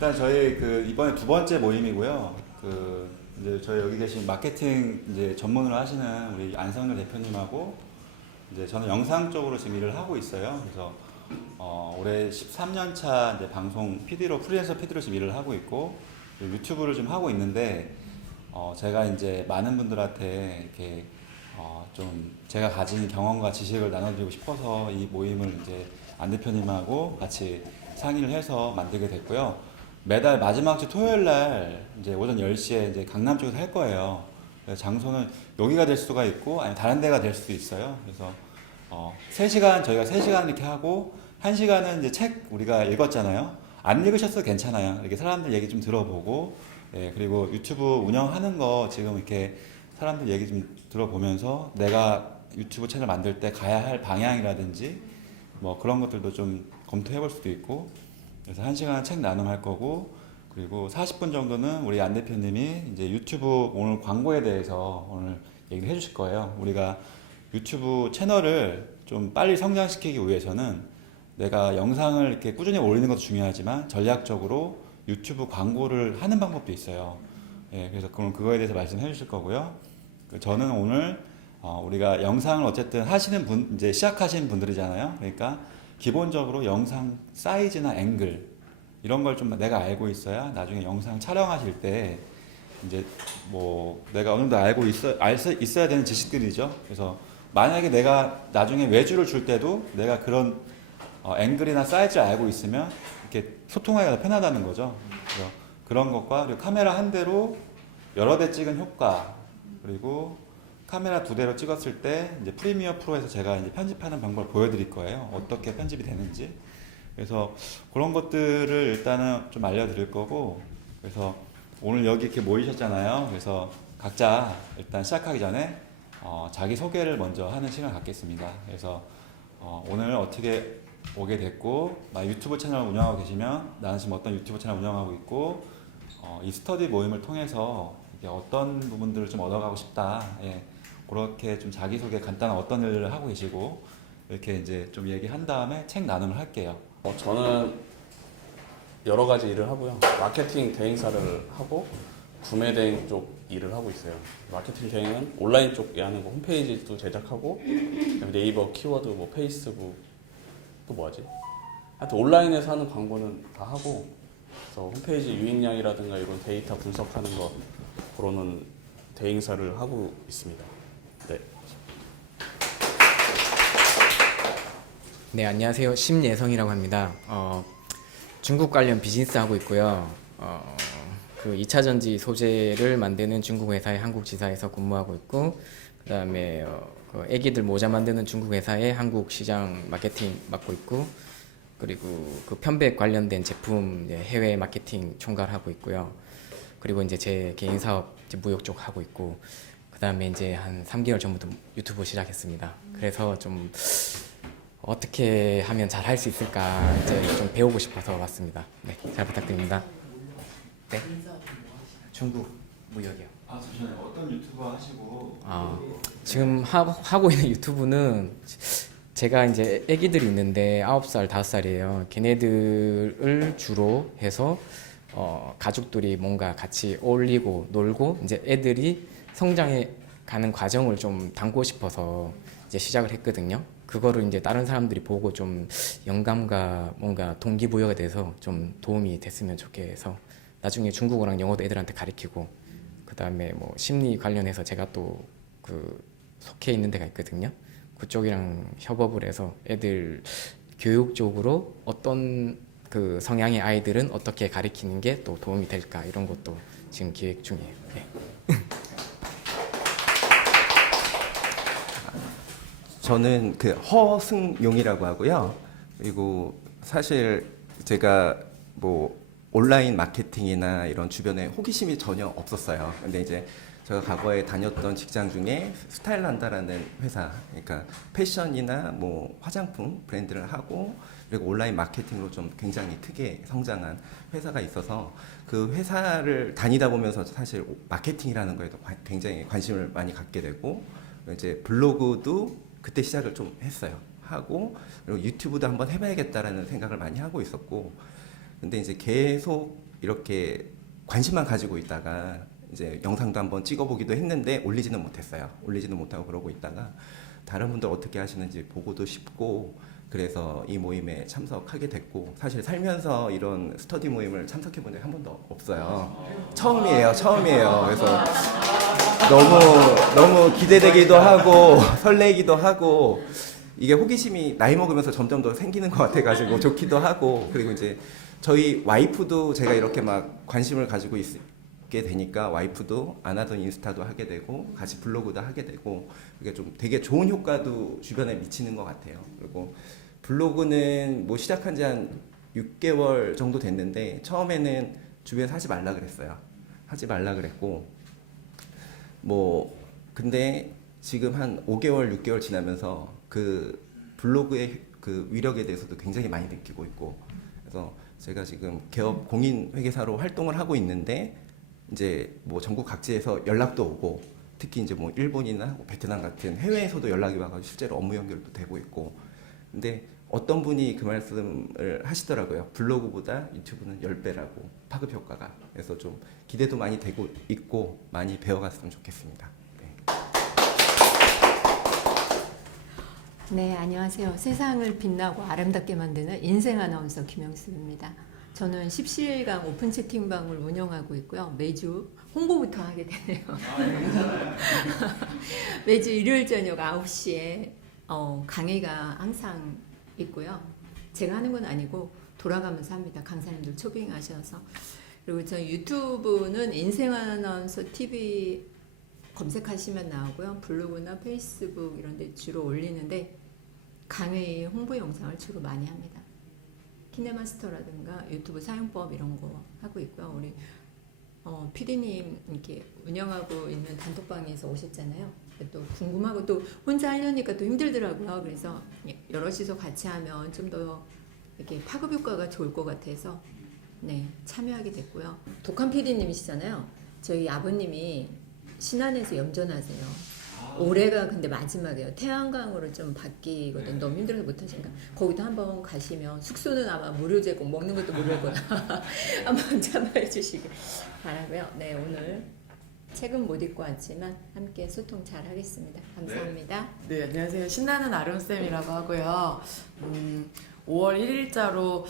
일단 저희 이번에 두 번째 모임이고요. 이제 저희 여기 계신 마케팅 이제 전문으로 하시는 우리 안성열 대표님하고 이제 저는 영상 쪽으로 지금 일을 하고 있어요. 그래서 올해 13년 차 이제 방송 PD로 프리랜서 PD로 지금 일을 하고 있고 유튜브를 좀 하고 있는데 제가 이제 많은 분들한테 이렇게 좀 제가 가진 경험과 지식을 나눠드리고 싶어서 이 모임을 이제 안 대표님하고 같이 상의를 해서 만들게 됐고요. 매달 마지막 주 토요일 날 이제 오전 10시에 이제 강남 쪽에서 할 거예요. 그래서 장소는 여기가 될 수가 있고 아니면 다른 데가 될 수도 있어요. 그래서 3시간 저희가 3시간 이렇게 하고 1시간은 이제 책 우리가 읽었잖아요. 안 읽으셨어도 괜찮아요. 이렇게 사람들 얘기 좀 들어보고 그리고 유튜브 운영하는 거 지금 이렇게 사람들 얘기 좀 들어보면서 내가 유튜브 채널 만들 때 가야 할 방향이라든지 뭐 그런 것들도 좀 검토해 볼 수도 있고 그래서 1시간 책 나눔할 거고 그리고 40분 정도는 우리 안 대표님이 이제 유튜브 오늘 광고에 대해서 오늘 얘기를 해 주실 거예요. 우리가 유튜브 채널을 좀 빨리 성장시키기 위해서는 내가 영상을 이렇게 꾸준히 올리는 것도 중요하지만 전략적으로 유튜브 광고를 하는 방법도 있어요. 그래서 그거에 대해서 말씀해 주실 거고요. 저는 오늘 우리가 영상을 어쨌든 하시는 분, 이제 시작하신 분들이잖아요. 그러니까 기본적으로 영상 사이즈나 앵글 이런 걸 좀 내가 알고 있어야 나중에 영상 촬영하실 때 이제 뭐 내가 어느 정도 있어야 되는 지식들이죠. 그래서 만약에 내가 나중에 외주를 줄 때도 내가 그런 앵글이나 사이즈를 알고 있으면 이렇게 소통하기가 더 편하다는 거죠. 그래서 그런 것과 그리고 카메라 한 대로 여러 대 찍은 효과 그리고 카메라 2대로 찍었을 때 이제 프리미어 프로에서 제가 이제 편집하는 방법을 보여드릴 거예요. 어떻게 편집이 되는지. 그래서 그런 것들을 일단은 좀 알려드릴 거고. 그래서 오늘 여기 이렇게 모이셨잖아요. 그래서 각자 일단 시작하기 전에 자기 소개를 먼저 하는 시간을 갖겠습니다. 그래서 오늘 어떻게 오게 됐고, 나 유튜브 채널 운영하고 계시면 나는 지금 어떤 유튜브 채널 운영하고 있고, 이 스터디 모임을 통해서 어떤 부분들을 좀 얻어가고 싶다. 그렇게 좀 자기소개 간단한 어떤 일을 하고 계시고 이렇게 이제 좀 얘기한 다음에 책 나눔을 할게요. 저는 여러 가지 일을 하고요. 마케팅 대행사를 하고 구매 대행 쪽 일을 하고 있어요. 마케팅 대행은 온라인 쪽에 하는 거 홈페이지도 제작하고 네이버 키워드 뭐 페이스북 또 뭐하지? 하여튼 온라인에서 하는 광고는 다 하고 그래서 홈페이지 유입량이라든가 이런 데이터 분석하는 거 그러는 대행사를 하고 있습니다. 네. 네, 안녕하세요. 심예성이라고 합니다. 중국 관련 비즈니스 하고 있고요. 그 2차 전지 소재를 만드는 중국 회사의 한국 지사에서 근무하고 있고, 그다음에 그 애기들 모자 만드는 중국 회사의 한국 시장 마케팅 맡고 있고, 그리고 그 편백 관련된 제품 해외 마케팅 총괄하고 있고요. 그리고 이제 제 개인 사업 이제 무역 쪽 하고 있고, 그다음에 이제 한 3개월 전부터 유튜브 시작했습니다. 그래서 좀 어떻게 하면 잘 할 수 있을까 이제 좀 배우고 싶어서 왔습니다. 네, 잘 부탁드립니다. 네, 중국 무역이요. 잠시만요. 어떤 유튜브 하시고? 지금 하고 있는 유튜브는 제가 이제 애기들이 있는데 9살, 5살이에요. 걔네들을 주로 해서 가족들이 뭔가 같이 어울리고 놀고 이제 애들이 성장해 가는 과정을 좀 담고 싶어서 이제 시작을 했거든요. 그거를 이제 다른 사람들이 보고 좀 영감과 뭔가 동기부여가 돼서 좀 도움이 됐으면 좋겠어서 나중에 중국어랑 영어도 애들한테 가르치고 그다음에 뭐 심리 관련해서 제가 또 그 속해 있는 데가 있거든요. 그쪽이랑 협업을 해서 애들 교육적으로 어떤 그 성향의 아이들은 어떻게 가르치는 게 또 도움이 될까 이런 것도 지금 기획 중이에요. 네. 저는 그 허승용이라고 하고요. 그리고 사실 제가 뭐 온라인 마케팅이나 이런 주변에 호기심이 전혀 없었어요. 근데 이제 제가 과거에 다녔던 직장 중에 스타일란다라는 회사, 그러니까 패션이나 뭐 화장품 브랜드를 하고 그리고 온라인 마케팅으로 좀 굉장히 크게 성장한 회사가 있어서 그 회사를 다니다 보면서 사실 마케팅이라는 거에도 굉장히 관심을 많이 갖게 되고 이제 블로그도 그때 시작을 좀 했어요. 하고 그리고 유튜브도 한번 해봐야겠다라는 생각을 많이 하고 있었고 근데 이제 계속 이렇게 관심만 가지고 있다가 이제 영상도 한번 찍어보기도 했는데 올리지는 못했어요. 올리지는 못하고 그러고 있다가 다른 분들 어떻게 하시는지 보고도 싶고 그래서 이 모임에 참석하게 됐고 사실 살면서 이런 스터디 모임을 참석해 본 적이 한 번도 없어요. 처음이에요. 그래서 너무 기대되기도 하고 설레기도 하고 이게 호기심이 나이 먹으면서 점점 더 생기는 것 같아가지고 좋기도 하고 그리고 이제 저희 와이프도 제가 이렇게 막 관심을 가지고 있게 되니까 와이프도 안 하던 인스타도 하게 되고 같이 블로그도 하게 되고 그게 좀 되게 좋은 효과도 주변에 미치는 것 같아요. 그리고 블로그는 뭐 시작한 지 한 6개월 정도 됐는데 처음에는 주변에서 하지 말라 그랬어요. 하지 말라 그랬고 뭐 근데 지금 한 5개월, 6개월 지나면서 그 블로그의 그 위력에 대해서도 굉장히 많이 느끼고 있고 그래서 제가 지금 개업 공인 회계사로 활동을 하고 있는데 이제 뭐 전국 각지에서 연락도 오고 특히 이제 뭐 일본이나 뭐 베트남 같은 해외에서도 연락이 와가지고 실제로 업무 연결도 되고 있고 근데 어떤 분이 그 말씀을 하시더라고요. 블로그보다 유튜브는 10배라고 파급 효과가. 그래서 좀 기대도 많이 되고 있고 많이 배워갔으면 좋겠습니다. 네, 안녕하세요. 세상을 빛나고 아름답게 만드는 인생 아나운서 김영숙입니다. 저는 17강 오픈 채팅방을 운영하고 있고요. 매주 홍보부터 하게 되네요. 매주 일요일 저녁 9시에 강의가 항상 있고요. 제가 하는 건 아니고 돌아가면서 합니다. 강사님들 초빙하셔서. 그리고 저 유튜브는 인생 아나운서 TV 검색하시면 나오고요. 블로그나 페이스북 이런 데 주로 올리는데 강의 홍보 영상을 주로 많이 합니다. 키네마스터라든가 유튜브 사용법 이런 거 하고 있고요. 우리 PD님 이렇게 운영하고 있는 단톡방에서 오셨잖아요. 또 궁금하고 또 혼자 하려니까 또 힘들더라고요. 그래서 여럿이서 같이 하면 좀 더 이렇게 파급 효과가 좋을 것 같아서 네, 참여하게 됐고요. 독한 PD님이시잖아요. 저희 아버님이 신안에서 염전하세요. 올해가 근데 마지막이에요. 태양광으로 좀 바뀌거든. 너무 힘들어서 못하시니까 거기도 한번 가시면 숙소는 아마 무료제고 먹는 것도 무료고 한번 참여해 주시기 바라고요. 네, 오늘 책은 못 읽고 왔지만 함께 소통 잘 하겠습니다. 감사합니다. 네, 안녕하세요. 신나는 아름쌤이라고 하고요. 5월 1일자로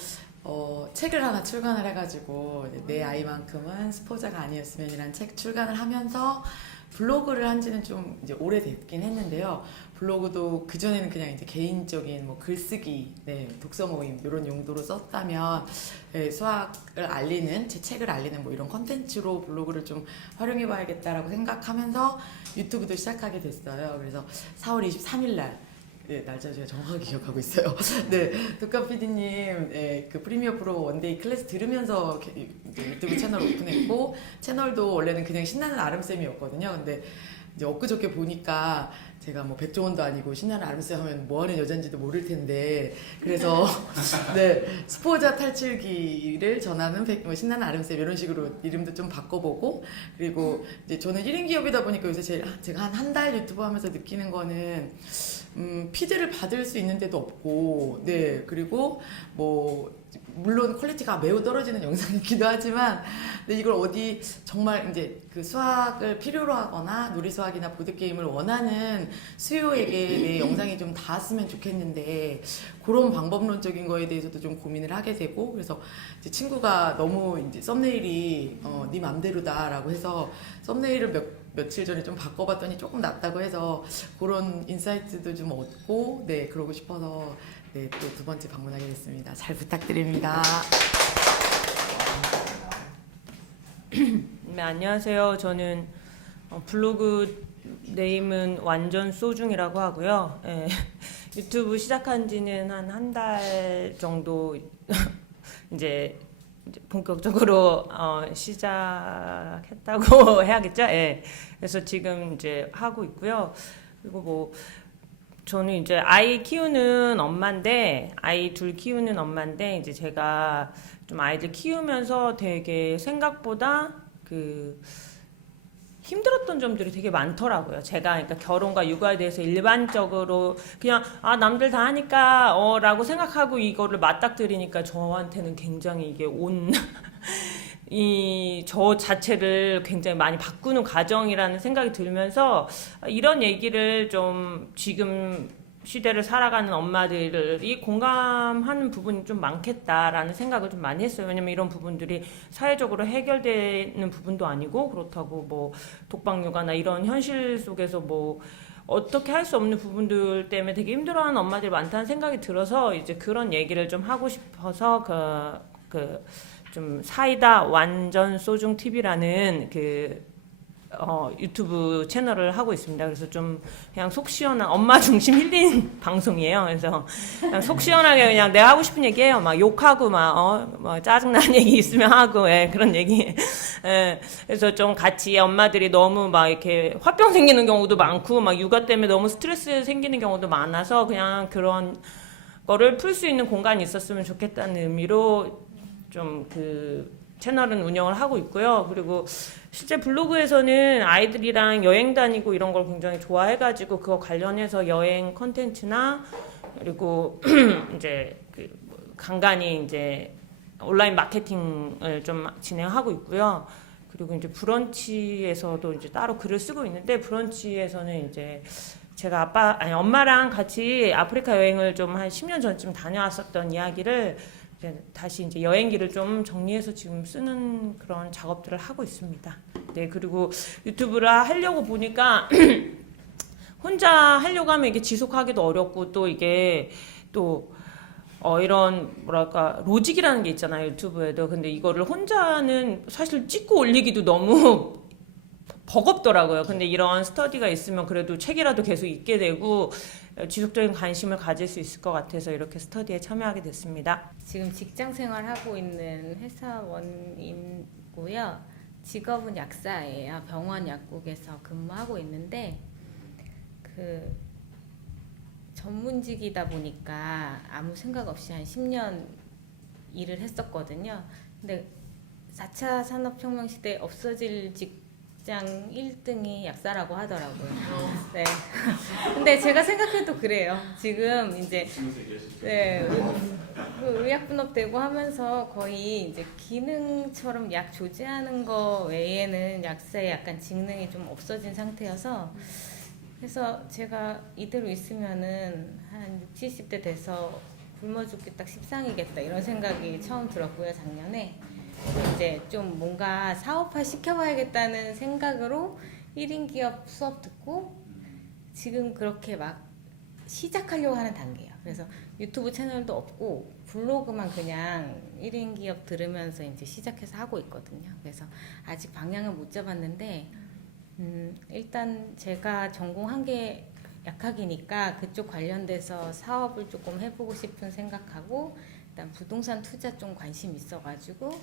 책을 하나 출간을 해가지고 내 아이만큼은 스포자가 아니었으면이라는 책 출간을 하면서 블로그를 한 지는 좀 이제 오래됐긴 했는데요. 블로그도 그전에는 그냥 이제 개인적인 뭐 글쓰기, 네, 독서 모임 이런 용도로 썼다면 네, 수학을 알리는, 제 책을 알리는 뭐 이런 컨텐츠로 블로그를 좀 활용해 봐야겠다라고 생각하면서 유튜브도 시작하게 됐어요. 그래서 4월 23일 날 네, 날짜 제가 정확하게 기억하고 있어요. 네, 독한 PD님 그 프리미어 프로 원데이 클래스 들으면서 유튜브 채널 오픈했고 채널도 원래는 그냥 신나는 아름쌤이었거든요. 근데 이제 엊그저께 보니까 제가 뭐 백종원도 아니고 신나는 아름쌤 하면 뭐하는 여잔지도 모를 텐데 그래서 네, 스포자 탈출기를 전하는 신나는 아름쌤 이런 식으로 이름도 좀 바꿔보고 그리고 이제 저는 1인 기업이다 보니까 요새 제가 한 달 유튜브 하면서 느끼는 거는 피드를 받을 수 있는 데도 없고, 네, 그리고 뭐, 물론 퀄리티가 매우 떨어지는 영상이기도 하지만, 근데 이걸 어디 정말 이제 그 수학을 필요로 하거나 놀이수학이나 보드게임을 원하는 수요에게 내 영상이 좀 닿았으면 좋겠는데, 그런 방법론적인 거에 대해서도 좀 고민을 하게 되고, 그래서 이제 친구가 너무 이제 썸네일이, 네 맘대로다라고 해서 썸네일을 며칠 전에 좀 바꿔봤더니 조금 낫다고 해서 그런 인사이트도 좀 얻고 네 그러고 싶어서 네, 또 두 번째 방문하게 됐습니다. 잘 부탁드립니다. 네, 안녕하세요. 저는 블로그 네임은 완전 소중이라고 하고요. 예, 유튜브 시작한 지는 한 달 정도 이제 본격적으로 시작했다고 해야겠죠. 예. 그래서 지금 이제 하고 있고요. 그리고 뭐 저는 이제 아이 키우는 엄마인데 아이 둘 키우는 엄마인데 이제 제가 좀 아이들 키우면서 되게 생각보다 그 힘들었던 점들이 되게 많더라고요. 제가 그러니까 결혼과 육아에 대해서 일반적으로 그냥 남들 다 하니까 라고 생각하고 이거를 맞닥뜨리니까 저한테는 굉장히 이게 저 자체를 굉장히 많이 바꾸는 과정이라는 생각이 들면서 이런 얘기를 좀 지금 시대를 살아가는 엄마들이 공감하는 부분이 좀 많겠다라는 생각을 좀 많이 했어요. 왜냐면 이런 부분들이 사회적으로 해결되는 부분도 아니고, 그렇다고 뭐 독박육아나 이런 현실 속에서 뭐 어떻게 할 수 없는 부분들 때문에 되게 힘들어하는 엄마들이 많다는 생각이 들어서 이제 그런 얘기를 좀 하고 싶어서 좀 사이다 완전 소중 TV라는 유튜브 채널을 하고 있습니다. 그래서 좀 그냥 속 시원한 엄마 중심 힐링 방송이에요. 그래서 그냥 속 시원하게 그냥 내가 하고 싶은 얘기해요. 막 욕하고 막 짜증나는 얘기 있으면 하고, 그런 얘기. 그래서 좀 같이 엄마들이 너무 막 이렇게 화병 생기는 경우도 많고, 막 육아 때문에 너무 스트레스 생기는 경우도 많아서 그냥 그런 거를 풀 수 있는 공간이 있었으면 좋겠다는 의미로 좀 채널은 운영을 하고 있고요. 그리고 실제 블로그에서는 아이들이랑 여행 다니고 이런 걸 굉장히 좋아해가지고 그거 관련해서 여행 컨텐츠나 그리고 이제 간간히 이제 온라인 마케팅을 좀 진행하고 있고요. 그리고 이제 브런치에서도 이제 따로 글을 쓰고 있는데, 브런치에서는 이제 제가 엄마랑 같이 아프리카 여행을 좀 한 10년 전쯤 다녀왔었던 이야기를 다시 이제 여행기를 좀 정리해서 지금 쓰는 그런 작업들을 하고 있습니다. 네, 그리고 유튜브를 하려고 보니까 혼자 하려고 하면 이게 지속하기도 어렵고, 또 이게 또 이런 뭐랄까 로직이라는 게 있잖아요, 유튜브에도. 근데 이거를 혼자는 사실 찍고 올리기도 너무 버겁더라고요. 근데 이런 스터디가 있으면 그래도 책이라도 계속 읽게 되고 지속적인 관심을 가질 수 있을 것 같아서 이렇게 스터디에 참여하게 됐습니다. 지금 직장 생활하고 있는 회사원이고요. 직업은 약사예요. 병원 약국에서 근무하고 있는데 전문직이다 보니까 아무 생각 없이 한 10년 일을 했었거든요. 근데 4차 산업혁명 시대에 없어질 직장 1등이 약사라고 하더라고요. 네. 근데 제가 생각해도 그래요. 지금 이제 의약분업 되고 하면서 거의 이제 기능처럼 약 조제하는 거 외에는 약사의 약간 직능이 좀 없어진 상태여서, 그래서 제가 이대로 있으면은 한 60, 70대 돼서 굶어 죽기 딱 십상이겠다 이런 생각이 처음 들었고요, 작년에. 이제 좀 뭔가 사업화 시켜봐야겠다는 생각으로 1인 기업 수업 듣고 지금 그렇게 막 시작하려고 하는 단계예요. 그래서 유튜브 채널도 없고 블로그만 그냥 1인 기업 들으면서 이제 시작해서 하고 있거든요. 그래서 아직 방향을 못 잡았는데 일단 제가 전공한 게 약학이니까 그쪽 관련돼서 사업을 조금 해보고 싶은 생각하고, 일단 부동산 투자 좀 관심 있어가지고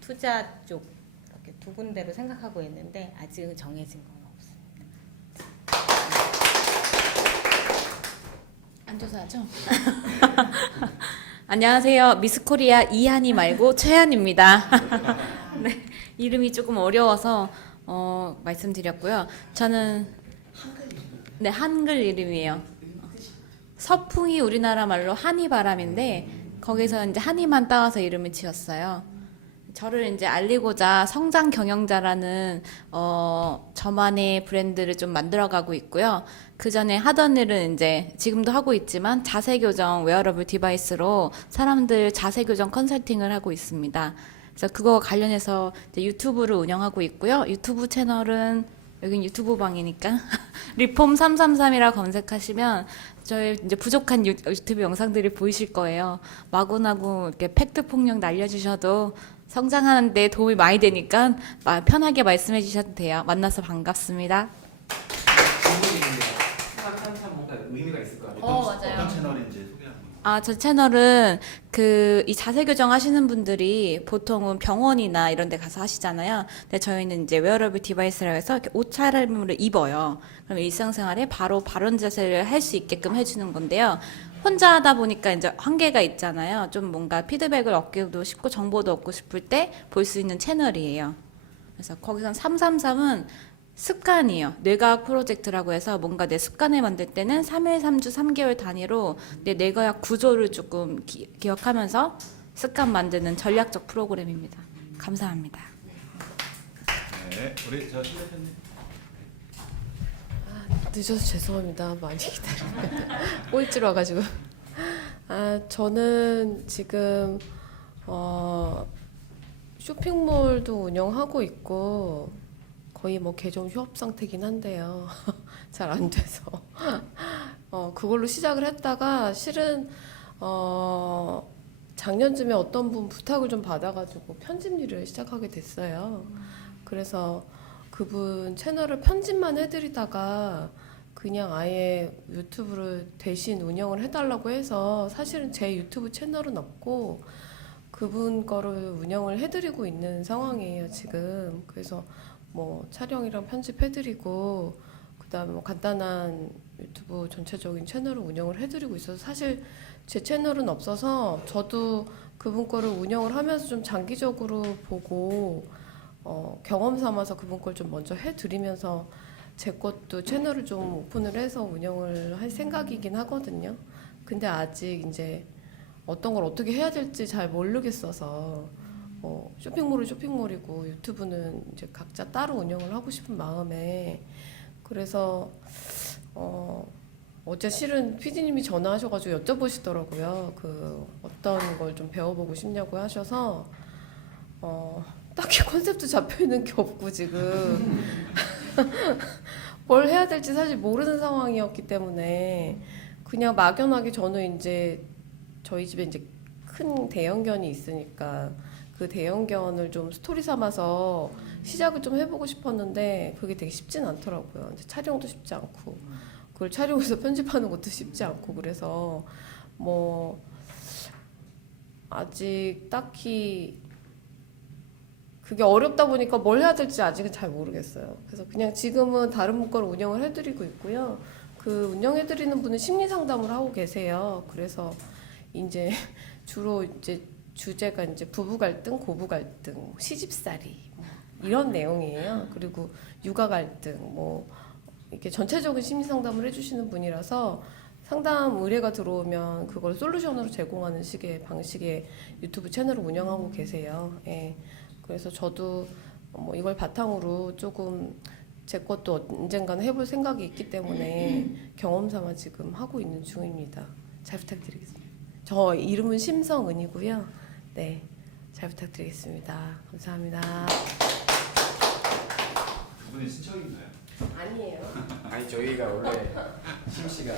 투자 쪽 이렇게 두 군데로 생각하고 있는데 아직은 정해진 건 없습니다. 앉아서 하죠? 안녕하세요. 미스코리아 이한이 말고 최한입니다. 네, 이름이 조금 어려워서 말씀드렸고요. 저는 한글 이름이에요. 서풍이 우리나라 말로 한이바람인데 거기서 이제 한이만 따와서 이름을 지었어요. 저를 이제 알리고자 성장 경영자라는 저만의 브랜드를 좀 만들어가고 있고요. 그 전에 하던 일은 이제 지금도 하고 있지만 자세 교정 웨어러블 디바이스로 사람들 자세 교정 컨설팅을 하고 있습니다. 그래서 그거 관련해서 이제 유튜브를 운영하고 있고요. 유튜브 채널은 여긴 유튜브 방이니까 리폼 333이라 검색하시면 저희 이제 부족한 유튜브 영상들이 보이실 거예요. 마구나구 이렇게 팩트 폭력 날려주셔도 성장하는 데 도움이 많이 되니까 편하게 말씀해 주셔도 돼요. 만나서 반갑습니다. 참 뭔가 의미가 있을 것 같아요. 맞아요. 어떤 채널인지 소개 한번. 저 채널은 이 자세 교정 하시는 분들이 보통은 병원이나 이런 데 가서 하시잖아요. 근데 저희는 이제 웨어러블 디바이스라고 해서 이렇게 옷차림을 입어요. 그럼 일상생활에 바로 바른 자세를 할 수 있게끔 해주는 건데요. 혼자 하다 보니까 이제 한계가 있잖아요. 좀 뭔가 피드백을 얻기도 쉽고 정보도 얻고 싶을 때 볼 수 있는 채널이에요. 그래서 거기선 333은 습관이에요. 뇌과학 프로젝트라고 해서 뭔가 내 습관을 만들 때는 3일, 3주, 3개월 단위로 내 뇌과학 구조를 조금 기억하면서 습관 만드는 전략적 프로그램입니다. 감사합니다. 네, 우리 저 신 대표님. 늦어서 죄송합니다. 많이 기다리고 꼴찌로 와가지고. 저는 지금 쇼핑몰도 운영하고 있고 거의 뭐 개점 휴업 상태긴 한데요. 잘 안 돼서 그걸로 시작을 했다가 실은 작년쯤에 어떤 분 부탁을 좀 받아가지고 편집 일을 시작하게 됐어요. 그래서 그분 채널을 편집만 해드리다가 그냥 아예 유튜브를 대신 운영을 해달라고 해서 사실은 제 유튜브 채널은 없고 그분 거를 운영을 해드리고 있는 상황이에요 지금. 그래서 뭐 촬영이랑 편집해드리고 그다음에 뭐 간단한 유튜브 전체적인 채널을 운영을 해드리고 있어서 사실 제 채널은 없어서 저도 그분 거를 운영을 하면서 좀 장기적으로 보고 경험 삼아서 그분 걸 좀 먼저 해드리면서 제 것도 채널을 좀 오픈을 해서 운영을 할 생각이긴 하거든요. 근데 아직 이제 어떤 걸 어떻게 해야 될지 잘 모르겠어서 쇼핑몰은 쇼핑몰이고 유튜브는 이제 각자 따로 운영을 하고 싶은 마음에 그래서 어제 실은 PD님이 전화하셔가지고 여쭤보시더라고요. 그 어떤 걸 좀 배워보고 싶냐고 하셔서 딱히 컨셉도 잡혀 있는 게 없고 지금 뭘 해야 될지 사실 모르는 상황이었기 때문에 그냥 막연하게 저는 이제 저희 집에 이제 큰 대형견이 있으니까 그 대형견을 좀 스토리 삼아서 시작을 좀 해보고 싶었는데 그게 되게 쉽진 않더라고요. 이제 촬영도 쉽지 않고 그걸 촬영해서 편집하는 것도 쉽지 않고 그래서 뭐 아직 딱히 그게 어렵다 보니까 뭘 해야 될지 아직은 잘 모르겠어요. 그래서 그냥 지금은 다른 분 거를 운영을 해드리고 있고요. 그 운영해드리는 분은 심리 상담을 하고 계세요. 그래서 이제 주로 이제 주제가 이제 부부 갈등, 고부 갈등, 시집살이 뭐 이런 내용이에요. 그리고 육아 갈등, 뭐 이렇게 전체적인 심리 상담을 해주시는 분이라서 상담 의뢰가 들어오면 그걸 솔루션으로 제공하는 식의 방식의 유튜브 채널을 운영하고 계세요. 예. 그래서 저도 뭐 이걸 바탕으로 조금 제 것도 언젠가는 해볼 생각이 있기 때문에 경험 삼아 지금 하고 있는 중입니다. 잘 부탁드리겠습니다. 저 이름은 심성은이고요. 네, 잘 부탁드리겠습니다. 감사합니다. 두 분이 친척인가요? 아니에요. 아니 저희가 원래 심 씨가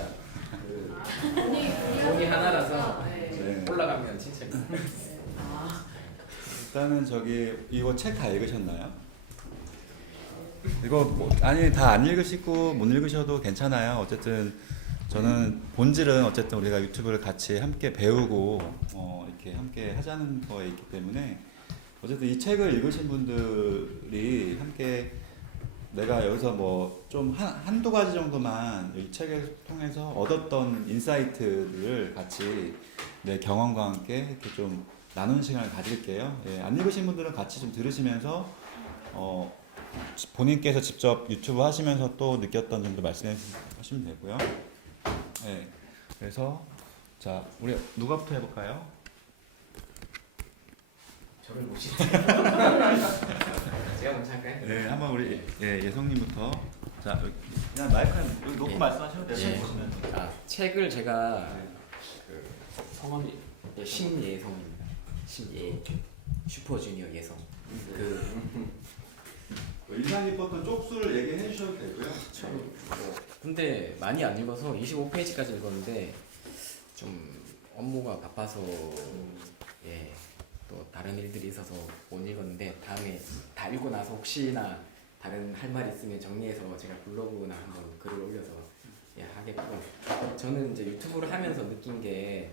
그 돈이 하나라서 네. 올라가면 친척이. 일단은 저기 이거 책 다 읽으셨나요? 이거 뭐 아니 다 안 읽으시고 못 읽으셔도 괜찮아요. 어쨌든 저는 본질은 어쨌든 우리가 유튜브를 같이 함께 배우고 이렇게 함께 하자는 거에 있기 때문에 어쨌든 이 책을 읽으신 분들이 함께 내가 여기서 뭐 좀 한두 가지 정도만 이 책을 통해서 얻었던 인사이트들을 같이 내 경험과 함께 이렇게 좀 나누는 시간을 가질게요. 예, 안 읽으신 분들은 같이 좀 들으시면서 본인께서 직접 유튜브 하시면서 또 느꼈던 점도 말씀해 주시면 되고요. 예, 그래서 자 우리 누가부터 해볼까요? 저를 모시고. 제가 먼저 할까요? 네, 한번 우리 예성님부터. 자 그냥 마이크 여기 놓고 예. 말씀하셔도 돼요. 예. 보시면. 책을 제가 그 성함이 신예성입니다. 신예 슈퍼주니어 예성. 인상 깊었던 쪽수를 얘기해 주셔도 되고요. 근데 많이 안 읽어서 25페이지까지 읽었는데 좀 업무가 바빠서 또 다른 일들이 있어서 못 읽었는데 다음에 다 읽고 나서 혹시나 다른 할 말 있으면 정리해서 제가 블로그나 한번 글을 올려서 하겠고 저는 이제 유튜브를 하면서 느낀 게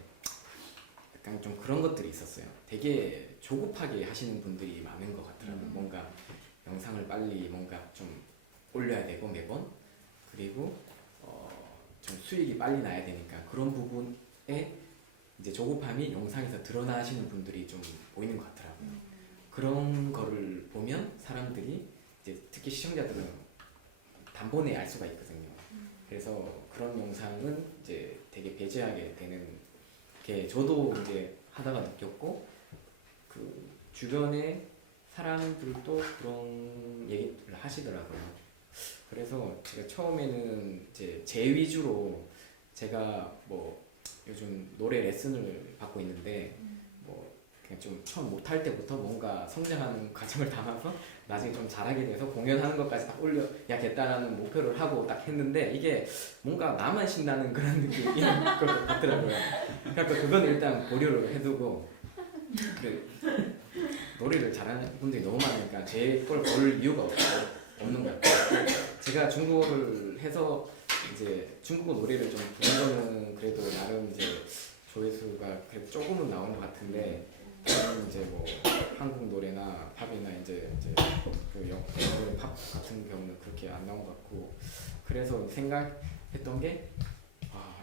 약간 좀 그런 것들이 있었어요. 되게 조급하게 하시는 분들이 많은 것 같더라고요. 뭔가 영상을 빨리 뭔가 좀 올려야 되고 매번 그리고 좀 수익이 빨리 나야 되니까 그런 부분에 이제 조급함이 영상에서 드러나시는 분들이 좀 보이는 것 같더라고요. 그런 거를 보면 사람들이 이제 특히 시청자들은 단번에 알 수가 있거든요. 그래서 그런 영상은 이제 되게 배제하게 되는 게 저도 이제 하다가 느꼈고 그 주변에 사람들도 그런 얘기를 하시더라고요. 그래서 제가 처음에는 이제 제 위주로 제가 뭐 요즘 노래 레슨을 받고 있는데 뭐 그냥 좀 처음 못할 때부터 뭔가 성장하는 과정을 담아서 나중에 좀 잘하게 돼서 공연하는 것까지 딱 올려야겠다라는 목표를 하고 딱 했는데 이게 뭔가 나만 신나는 그런 느낌인 것 같더라고요. 그러니까 그건 일단 고려를 해두고 노래를 잘하는 분들이 너무 많으니까 제 걸 볼 이유가 없는 것 같아요. 제가 중국어를 해서 이제 중국어 노래를 좀 부른 거는 그래도 나름 이제 조회수가 그래도 조금은 나온 것 같은데 저는 이제 뭐 한국 노래나 팝이나 이제 그 영어 팝 같은 경우는 그렇게 안 나온 것 같고 그래서 생각했던 게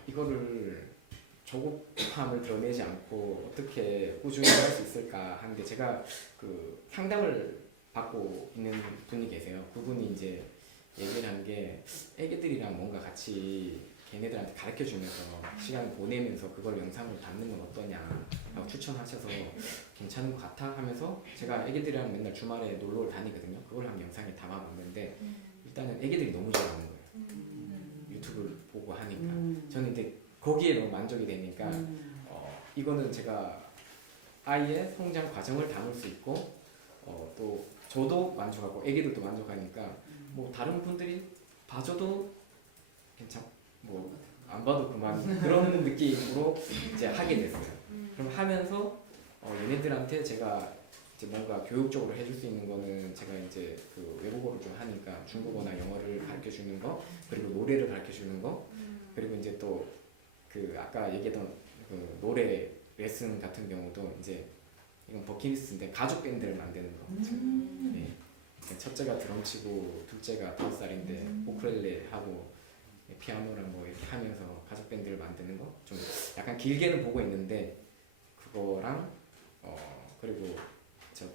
이거를 조급함을 드러내지 않고 어떻게 꾸준히 할 수 있을까 하는데 제가 그 상담을 받고 있는 분이 계세요. 그분이 이제 얘기를 한 게 애기들이랑 뭔가 같이 걔네들한테 가르쳐 주면서 시간을 보내면서 그걸 영상으로 담는 건 어떠냐라고 추천하셔서 괜찮은 것 같아 하면서 제가 애기들이랑 맨날 주말에 놀러를 다니거든요. 그걸 한 영상에 담아봤는데 일단은 애기들이 너무 좋아하는 거예요. 유튜브를 보고 하니까 저는 이제 거기에 너무 만족이 되니까 이거는 제가 아이의 성장 과정을 담을 수 있고 또 저도 만족하고 애기들도 만족하니까 뭐 다른 분들이 봐줘도 뭐 안 봐도 그만 그런 느낌으로 이제 하게 됐어요. 그럼 하면서 얘네들한테 제가 이제 뭔가 교육적으로 해줄 수 있는 거는 제가 이제 그 외국어를 좀 하니까 중국어나 영어를 가르쳐 주는 거 그리고 노래를 가르쳐 주는 거 그리고 이제 또 그 아까 얘기했던 그 노래 레슨 같은 경우도 이제 이건 버킷리스트인데 가족 밴드를 만드는 거. 네. 첫째가 드럼 치고 둘째가 5살인데 우쿨렐레 하고 피아노랑 뭐 이렇게 하면서 가족 밴드를 만드는 거 좀 약간 길게는 보고 있는데 그거랑 그리고 저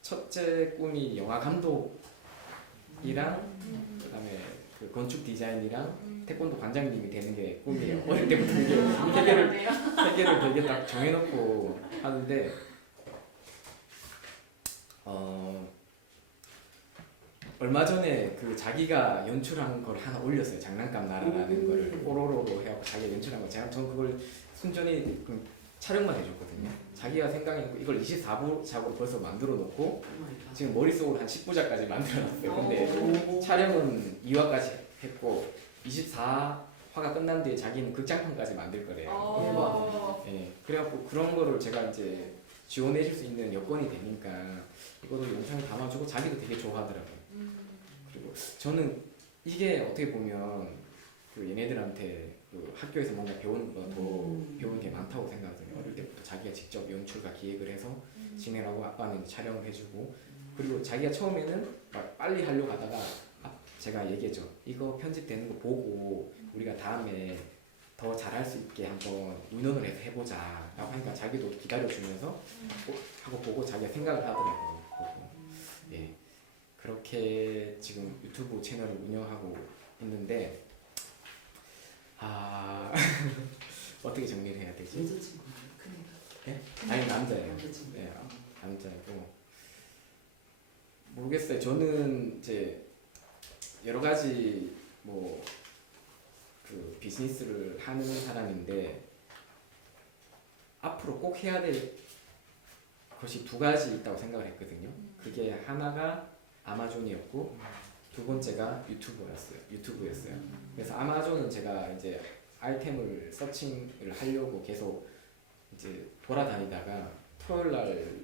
첫째 꿈이 영화 감독이랑 그다음에 그 건축 디자인이랑 태권도 관장님이 되는 게 꿈이에요. 어릴 때부터 이게 세 개를 되게 딱 정해놓고 하는데 얼마 전에 그 자기가 연출한 걸 하나 올렸어요. 장난감 나라라는 거를 뽀로로로 해갖고 자기가 연출한 거. 전 그걸 순전히 촬영만 해줬거든요. 자기가 생각해놓고 이걸 24부작으로 벌써 만들어 놓고 지금 머릿속으로 한 10부작까지 만들어놨어요. 근데 촬영은 2화까지 했고 24화가 끝난 뒤에 자기는 극장판까지 만들 거래요. 네, 그래갖고 그런 거를 제가 이제 지원해줄 수 있는 여건이 되니까 이거를 영상에 담아주고 자기도 되게 좋아하더라고요. 그리고 저는 이게 어떻게 보면 그 얘네들한테 그 학교에서 뭔가 배우는 것보다 더 배우는 게 많다고 생각하거든요. 어릴 때부터 자기가 직접 연출과 기획을 해서 진행하고 아빠는 촬영을 해주고 그리고 자기가 처음에는 막 빨리 하려고 하다가 제가 얘기했죠. 이거 편집되는 거 보고 우리가 다음에 더 잘할 수 있게 한번 의논을 해서 해보자 라고 하니까 자기도 기다려주면서 하고 보고 자기가 생각을 하더라고요. 예, 그렇게 지금 유튜브 채널을 운영하고 있는데 어떻게 정리를 해야 되지? 여자친구예요? 네? 아니 남자예요. 네, 남자고 모르겠어요. 저는 이제 여러 가지 뭐 그 비즈니스를 하는 사람인데 앞으로 꼭 해야 될 것이 두 가지 있다고 생각을 했거든요. 그게 하나가 아마존이었고 두 번째가 유튜브였어요. 그래서 아마존은 제가 이제 아이템을 서칭을 하려고 계속 이제 돌아다니다가 토요일 날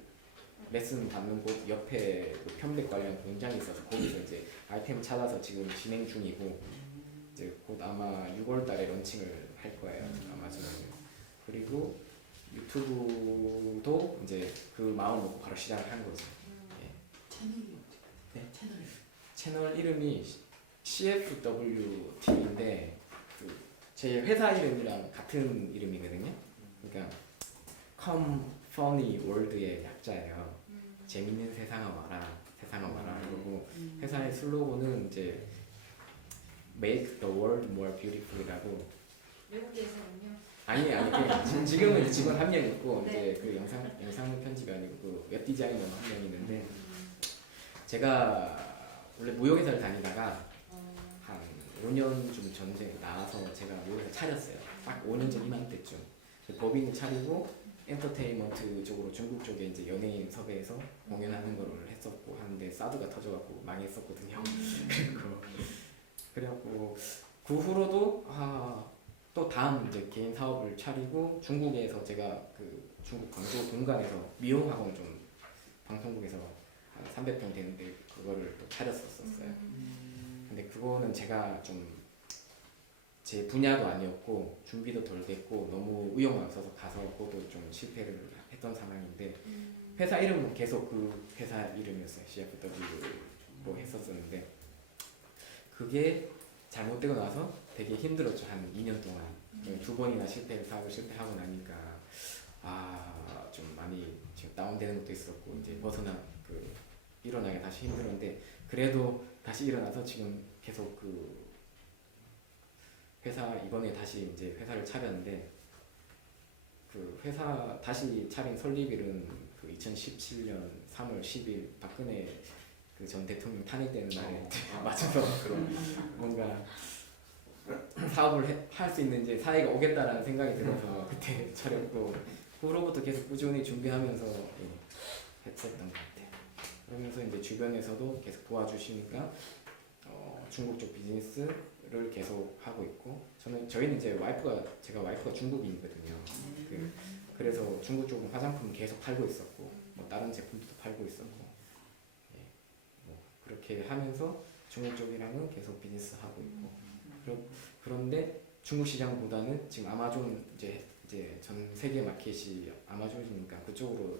레슨 받는 곳 옆에 그 편백 관련 공장이 있어서 거기서 이제 아이템 찾아서 지금 진행 중이고 이제 곧 아마 6월 달에 런칭을 할 거예요. 아마존은. 그리고 유튜브도 이제 그 마음 먹고 바로 시작을 한 거죠. 예. 네? 채널 이름이 CFWTV인데 그 제 회사 이름이랑 같은 이름이거든요. 그러니까 Come Funny World의 약자예요. 재밌는 세상아 와라, 세상아 와라. 그리고 회사의 슬로건은 이제 Make the world more beautiful이라고. 외국에서는요? 아니 지금은 직원 한 명 있고 이제 그 영상 편집이 아니고 그 웹 디자이너 한 명 있는데 제가 원래 무용회사를 다니다가 한 5년쯤 전에 나와서 제가 무용회사 차렸어요. 딱 5년 전 이맘때쯤 법인을 차리고 엔터테인먼트 쪽으로 중국 쪽에 이제 연예인 섭외해서 공연하는 거를 했었고 하는데 사드가 터져갖고 망했었거든요. 그래갖고 그 후로도 또 다음 이제 개인 사업을 차리고 중국에서 제가 그 중국 광주 동간에서 미용 학원 좀 방송국에서 한 300평 되는데 그거를 또 차렸었어요. 근데 그거는 제가 좀 제 분야도 아니었고 준비도 덜 됐고 너무 의욕만 없어서 가서 그것도 좀 실패를 했던 상황인데 회사 이름은 계속 그 회사 이름이었어요. CFW로 했었었는데 그게 잘못되고 나서 되게 힘들었죠. 한 2년 동안 2번이나 사업을 실패하고 나니까 좀 많이 지금 다운되는 것도 있었고 이제 일어나기 다시 힘들었는데 그래도 다시 일어나서 지금 계속 그 회사 이번에 다시 이제 회사를 차렸는데 그 회사 다시 차린 설립일은 그 2017년 3월 10일 박근혜 그 전 대통령 탄핵되는 날에 맞춰서 뭔가 사업을 할 수 있는 이제 사회가 오겠다라는 생각이 들어서 그때 차렸고 그로부터 계속 꾸준히 준비하면서 했었던 것 같아요. 그러면서 이제 주변에서도 계속 도와주시니까 중국 쪽 비즈니스를 계속 하고 있고 저희는 이제 제가 와이프가 중국인이거든요. 그래서 중국 쪽은 화장품 계속 팔고 있었고 뭐 다른 제품도 팔고 있었고 그렇게 하면서 중국 쪽이랑은 계속 비즈니스 하고 있고 그런데 중국 시장보다는 지금 아마존 이제 전 세계 마켓이 아마존이니까 그쪽으로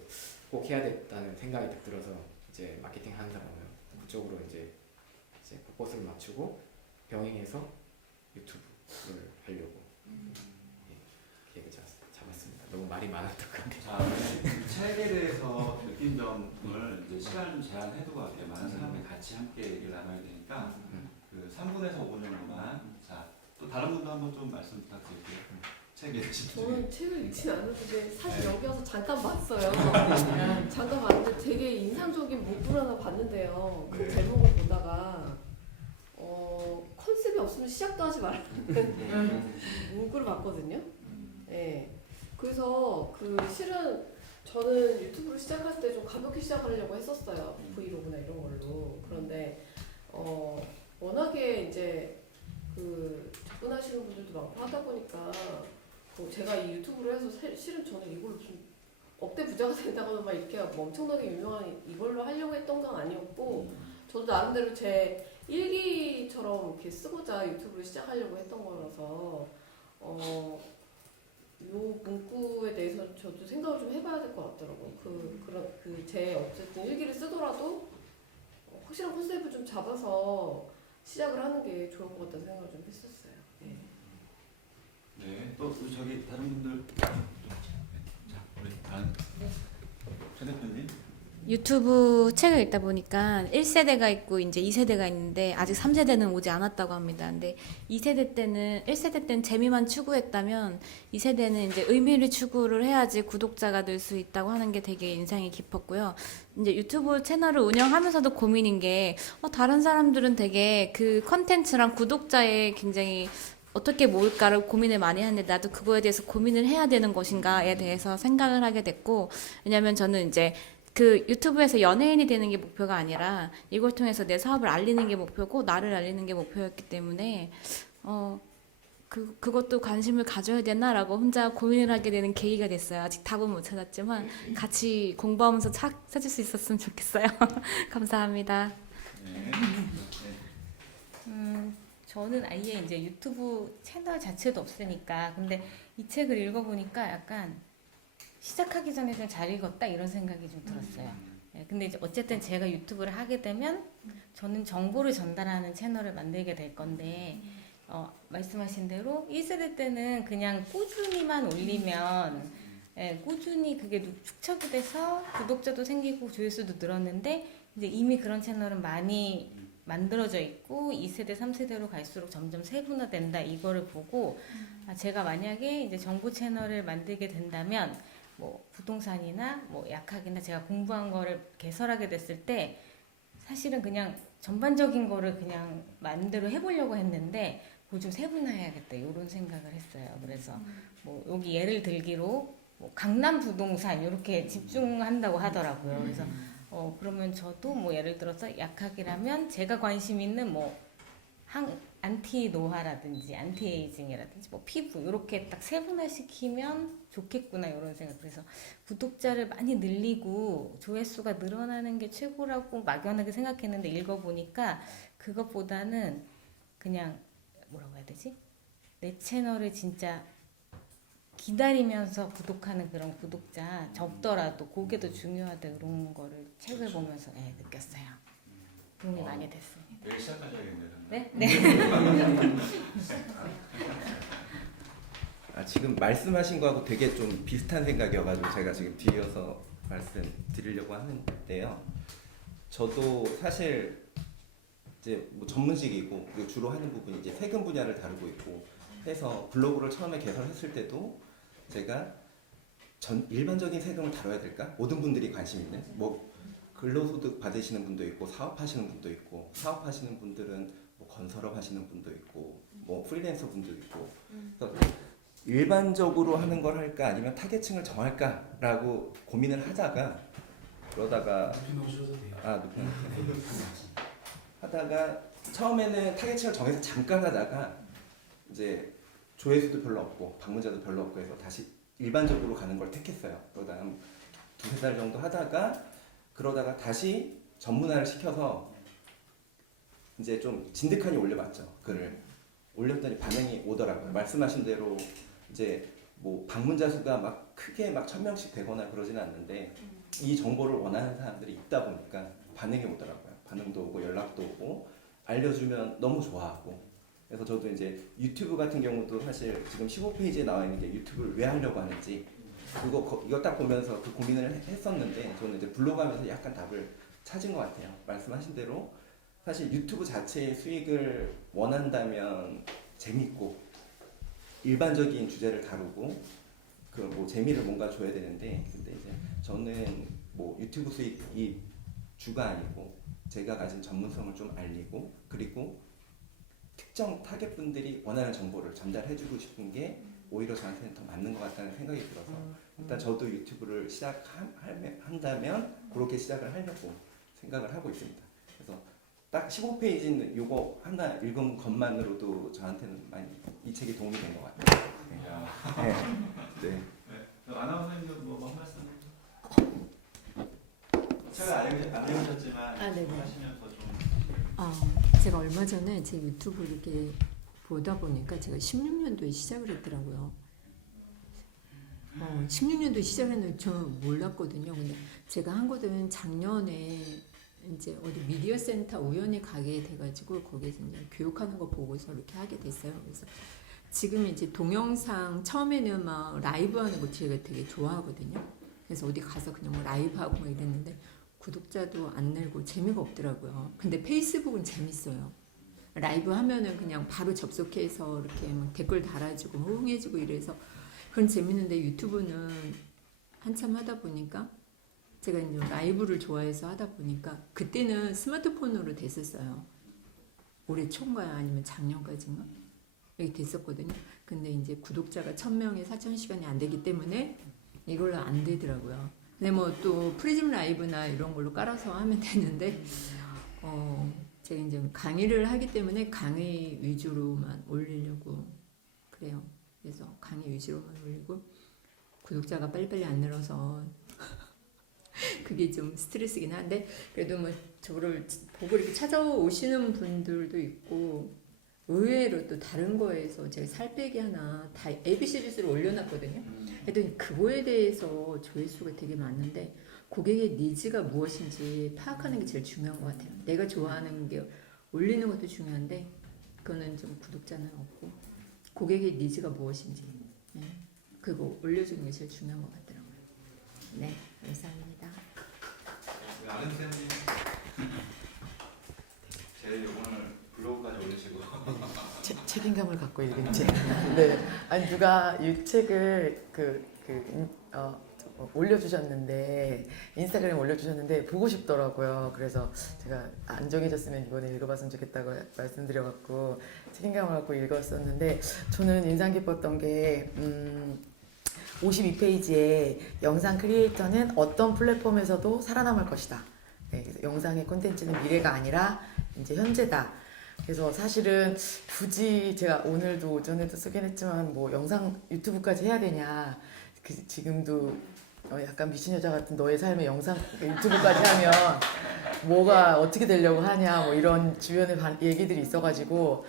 꼭 해야 됐다는 생각이 들어서 이제 마케팅 하는 사람은 그쪽으로 이제 포커스를 맞추고 병행해서 유튜브를 하려고 계획을 잡았습니다. 너무 말이 많았던 것 같아요. 자, 책에 대해서 느낀 점을 이제 시간을 좀 제한해두고 할게요. 많은 사람들이 같이 함께 얘기를 나눠야 되니까 그 3분에서 5분 정도만. 자, 또 다른 분도 한번 좀 말씀 부탁드릴게요. 책에 대해서. 저는 책을 읽진 않았는데 사실 여기 와서 잠깐 봤어요. 잠깐 봤는데 되게 인상적인 문구를 하나 봤는데요. 그 제목을 보다가 컨셉이 없으면 시작도 하지 말라는 문구를 봤거든요. 네. 그래서 실은 저는 유튜브를 시작할 때 좀 가볍게 시작하려고 했었어요. 브이로그나 이런 걸로. 그런데 워낙에 이제 접근하시는 분들도 많고 하다 보니까 제가 이 유튜브를 해서 실은 저는 이걸로 좀 억대 부자가 된다거나 막 이렇게 엄청나게 유명한 이걸로 하려고 했던 건 아니었고 저도 나름대로 제 일기처럼 이렇게 쓰고자 유튜브를 시작하려고 했던 거라서 요 문구에 대해서 저도 생각을 좀 해봐야 될 것 같더라고요. 제 어쨌든 일기를 쓰더라도 확실한 컨셉을 좀 잡아서 시작을 하는 게 좋을 것 같다는 생각을 좀 했었어요. 네. 네, 또 저기 다른 분들. 자, 우리 다른 최 대표님. 유튜브 책을 읽다 보니까 1세대가 있고 이제 2세대가 있는데 아직 3세대는 오지 않았다고 합니다. 근데 1세대 때는 재미만 추구했다면 2세대는 이제 의미를 추구를 해야지 구독자가 늘 수 있다고 하는 게 되게 인상이 깊었고요. 이제 유튜브 채널을 운영하면서도 고민인 게 다른 사람들은 되게 그 컨텐츠랑 구독자에 굉장히 어떻게 모을까를 고민을 많이 하는데 나도 그거에 대해서 고민을 해야 되는 것인가에 대해서 생각을 하게 됐고 왜냐면 저는 이제 그 유튜브에서 연예인이 되는 게 목표가 아니라 이걸 통해서 내 사업을 알리는 게 목표고 나를 알리는 게 목표였기 때문에 그것도 관심을 가져야 되나라고 혼자 고민을 하게 되는 계기가 됐어요. 아직 답은 못 찾았지만 같이 공부하면서 찾을 수 있었으면 좋겠어요. 감사합니다. 네. 저는 아예 이제 유튜브 채널 자체도 없으니까 근데 이 책을 읽어보니까 약간 시작하기 전에 좀 잘 읽었다 이런 생각이 좀 들었어요. 네, 근데 이제 어쨌든 제가 유튜브를 하게 되면 저는 정보를 전달하는 채널을 만들게 될 건데 말씀하신 대로 1세대 때는 그냥 꾸준히만 올리면 꾸준히 그게 축적이 돼서 구독자도 생기고 조회수도 늘었는데 이제 이미 그런 채널은 많이 만들어져 있고 2세대, 3세대로 갈수록 점점 세분화된다 이거를 보고 제가 만약에 이제 정보 채널을 만들게 된다면 뭐 부동산이나 뭐 약학이나 제가 공부한 거를 개설하게 됐을 때 사실은 그냥 전반적인 거를 그냥 마음대로 해보려고 했는데 그걸 좀 세분화해야겠다 이런 생각을 했어요. 그래서 뭐 여기 예를 들기로 뭐 강남 부동산 이렇게 집중한다고 하더라고요. 그래서 그러면 저도 뭐 예를 들어서 약학이라면 제가 관심 있는 뭐 안티 노화라든지 안티 에이징이라든지 뭐 피부 이렇게 딱 세분화시키면 좋겠구나 이런 생각. 그래서 구독자를 많이 늘리고 조회수가 늘어나는 게 최고라고 막연하게 생각했는데 읽어보니까 그것보다는 그냥 뭐라고 해야 되지? 내 채널을 진짜 기다리면서 구독하는 그런 구독자 적더라도 그게 더 중요하다 이런 거를 책을 보면서 느꼈어요. 도움이 많이 됐습니다. 내일 시작하셔야겠네요. 네? 네. 지금 말씀하신 거하고 되게 좀 비슷한 생각이어가지고 제가 지금 뒤이어서 말씀드리려고 하는데요. 저도 사실 이제 뭐 전문직이고 그리고 주로 하는 부분이 이제 세금 분야를 다루고 있고 해서 블로그를 처음에 개설했을 때도 제가 일반적인 세금을 다뤄야 될까? 모든 분들이 관심 있는 뭐 근로소득 받으시는 분도 있고 사업하시는 분도 있고 사업하시는 분들은 뭐 건설업 하시는 분도 있고 뭐 프리랜서 분도 있고 그래서 일반적으로 하는 걸 할까 아니면 타겟층을 정할까라고 고민을 하다가 그러다가 하다가 처음에는 타겟층을 정해서 잠깐 하다가 이제 조회수도 별로 없고 방문자도 별로 없고 해서 다시 일반적으로 가는 걸 택했어요. 그러다 한 두세 달 정도 그러다가 다시 전문화를 시켜서 이제 좀 진득하니 올려봤죠. 글을 올렸더니 반응이 오더라고요. 말씀하신 대로 이제 뭐 방문자 수가 막 크게 막 1000명씩 되거나 그러지는 않는데 이 정보를 원하는 사람들이 있다 보니까 반응이 오더라고요. 반응도 오고 연락도 오고 알려주면 너무 좋아하고 그래서 저도 이제 유튜브 같은 경우도 사실 지금 15페이지에 나와 있는 게 유튜브를 왜 하려고 하는지 이거 딱 보면서 그 고민을 했었는데 저는 이제 블로그 하면서 약간 답을 찾은 것 같아요. 말씀하신 대로 사실 유튜브 자체의 수익을 원한다면 재밌고 일반적인 주제를 다루고 그 뭐 재미를 뭔가 줘야 되는데 근데 이제 저는 뭐 유튜브 수익이 주가 아니고 제가 가진 전문성을 좀 알리고 그리고 특정 타겟분들이 원하는 정보를 전달해주고 싶은 게 오히려 저한테는 더 맞는 것 같다는 생각이 들어서 일단 저도 유튜브를 시작한다면 그렇게 시작을 하려고 생각을 하고 있습니다. 그래서 딱 15페이지는 요거 하나 읽은 것만으로도 저한테는 많이 이 책이 도움이 된 것 같아요. 네. 아나운서님도 뭐 한 말씀? 책을 안 읽으셨지만 하시면서 좀 제가 얼마 전에 제 유튜브 이렇게 보다 보니까 제가 16년도에 시작을 했더라고요. 16년도에 시작했는데 저 몰랐거든요. 근데 제가 한 것은 작년에 이제 어디 미디어 센터 우연히 가게 돼가지고 거기서 이제 교육하는 거 보고서 이렇게 하게 됐어요. 그래서 지금 이제 동영상 처음에는 막 라이브 하는 거 제가 되게 좋아하거든요. 그래서 어디 가서 그냥 뭐 라이브 하고 막 이랬는데 구독자도 안 늘고 재미가 없더라고요. 근데 페이스북은 재밌어요. 라이브 하면은 그냥 바로 접속해서 이렇게 막 댓글 달아주고 호응해주고 이래서 그건 재밌는데 유튜브는 한참 하다 보니까 제가 이제 라이브를 좋아해서 하다 보니까 그때는 스마트폰으로 됐었어요. 올해 초인가요? 아니면 작년까지인가? 이렇게 됐었거든요. 근데 이제 구독자가 1000명에 4000시간이 안 되기 때문에 이걸로 안 되더라고요. 근데 뭐 또 프리즘 라이브나 이런 걸로 깔아서 하면 되는데 제가 이제 강의를 하기 때문에 강의 위주로만 올리려고 그래요. 그래서 강의 위주로만 올리고 구독자가 빨리빨리 안 늘어서 그게 좀 스트레스긴 한데 그래도 뭐 저를 보고 이렇게 찾아오시는 분들도 있고 의외로 또 다른 거에서 제가 살 빼기 하나 다 ABC 지수를 올려놨거든요. 그랬더니 그거에 대해서 조회수가 되게 많은데 고객의 니즈가 무엇인지 파악하는 게 제일 중요한 것 같아요. 내가 좋아하는 게 올리는 것도 중요한데 그거는 좀 구독자는 없고 고객의 니즈가 무엇인지 그거 올려주는 게 제일 중요한 것 같더라고요. 네, 감사합니다. 아는 쌤이 제일 오늘 블로그까지 올리시고 책임감을 갖고 읽은 책. 네. 아니 누가 이 책을 올려주셨는데 인스타그램에 올려주셨는데 보고 싶더라고요. 그래서 제가 안 정해졌으면 이번에 읽어봤으면 좋겠다고 말씀드려갖고 책임감을 갖고 읽었었는데 저는 인상 깊었던 게 52페이지에 영상 크리에이터는 어떤 플랫폼에서도 살아남을 것이다. 네, 그래서 영상의 콘텐츠는 미래가 아니라 이제 현재다. 그래서 사실은 굳이 제가 오늘도 오전에도 쓰긴 했지만 뭐 영상 유튜브까지 해야 되냐. 지금도 약간 미친 여자 같은 너의 삶의 영상 유튜브까지 하면 뭐가 어떻게 되려고 하냐 뭐 이런 주변의 얘기들이 있어가지고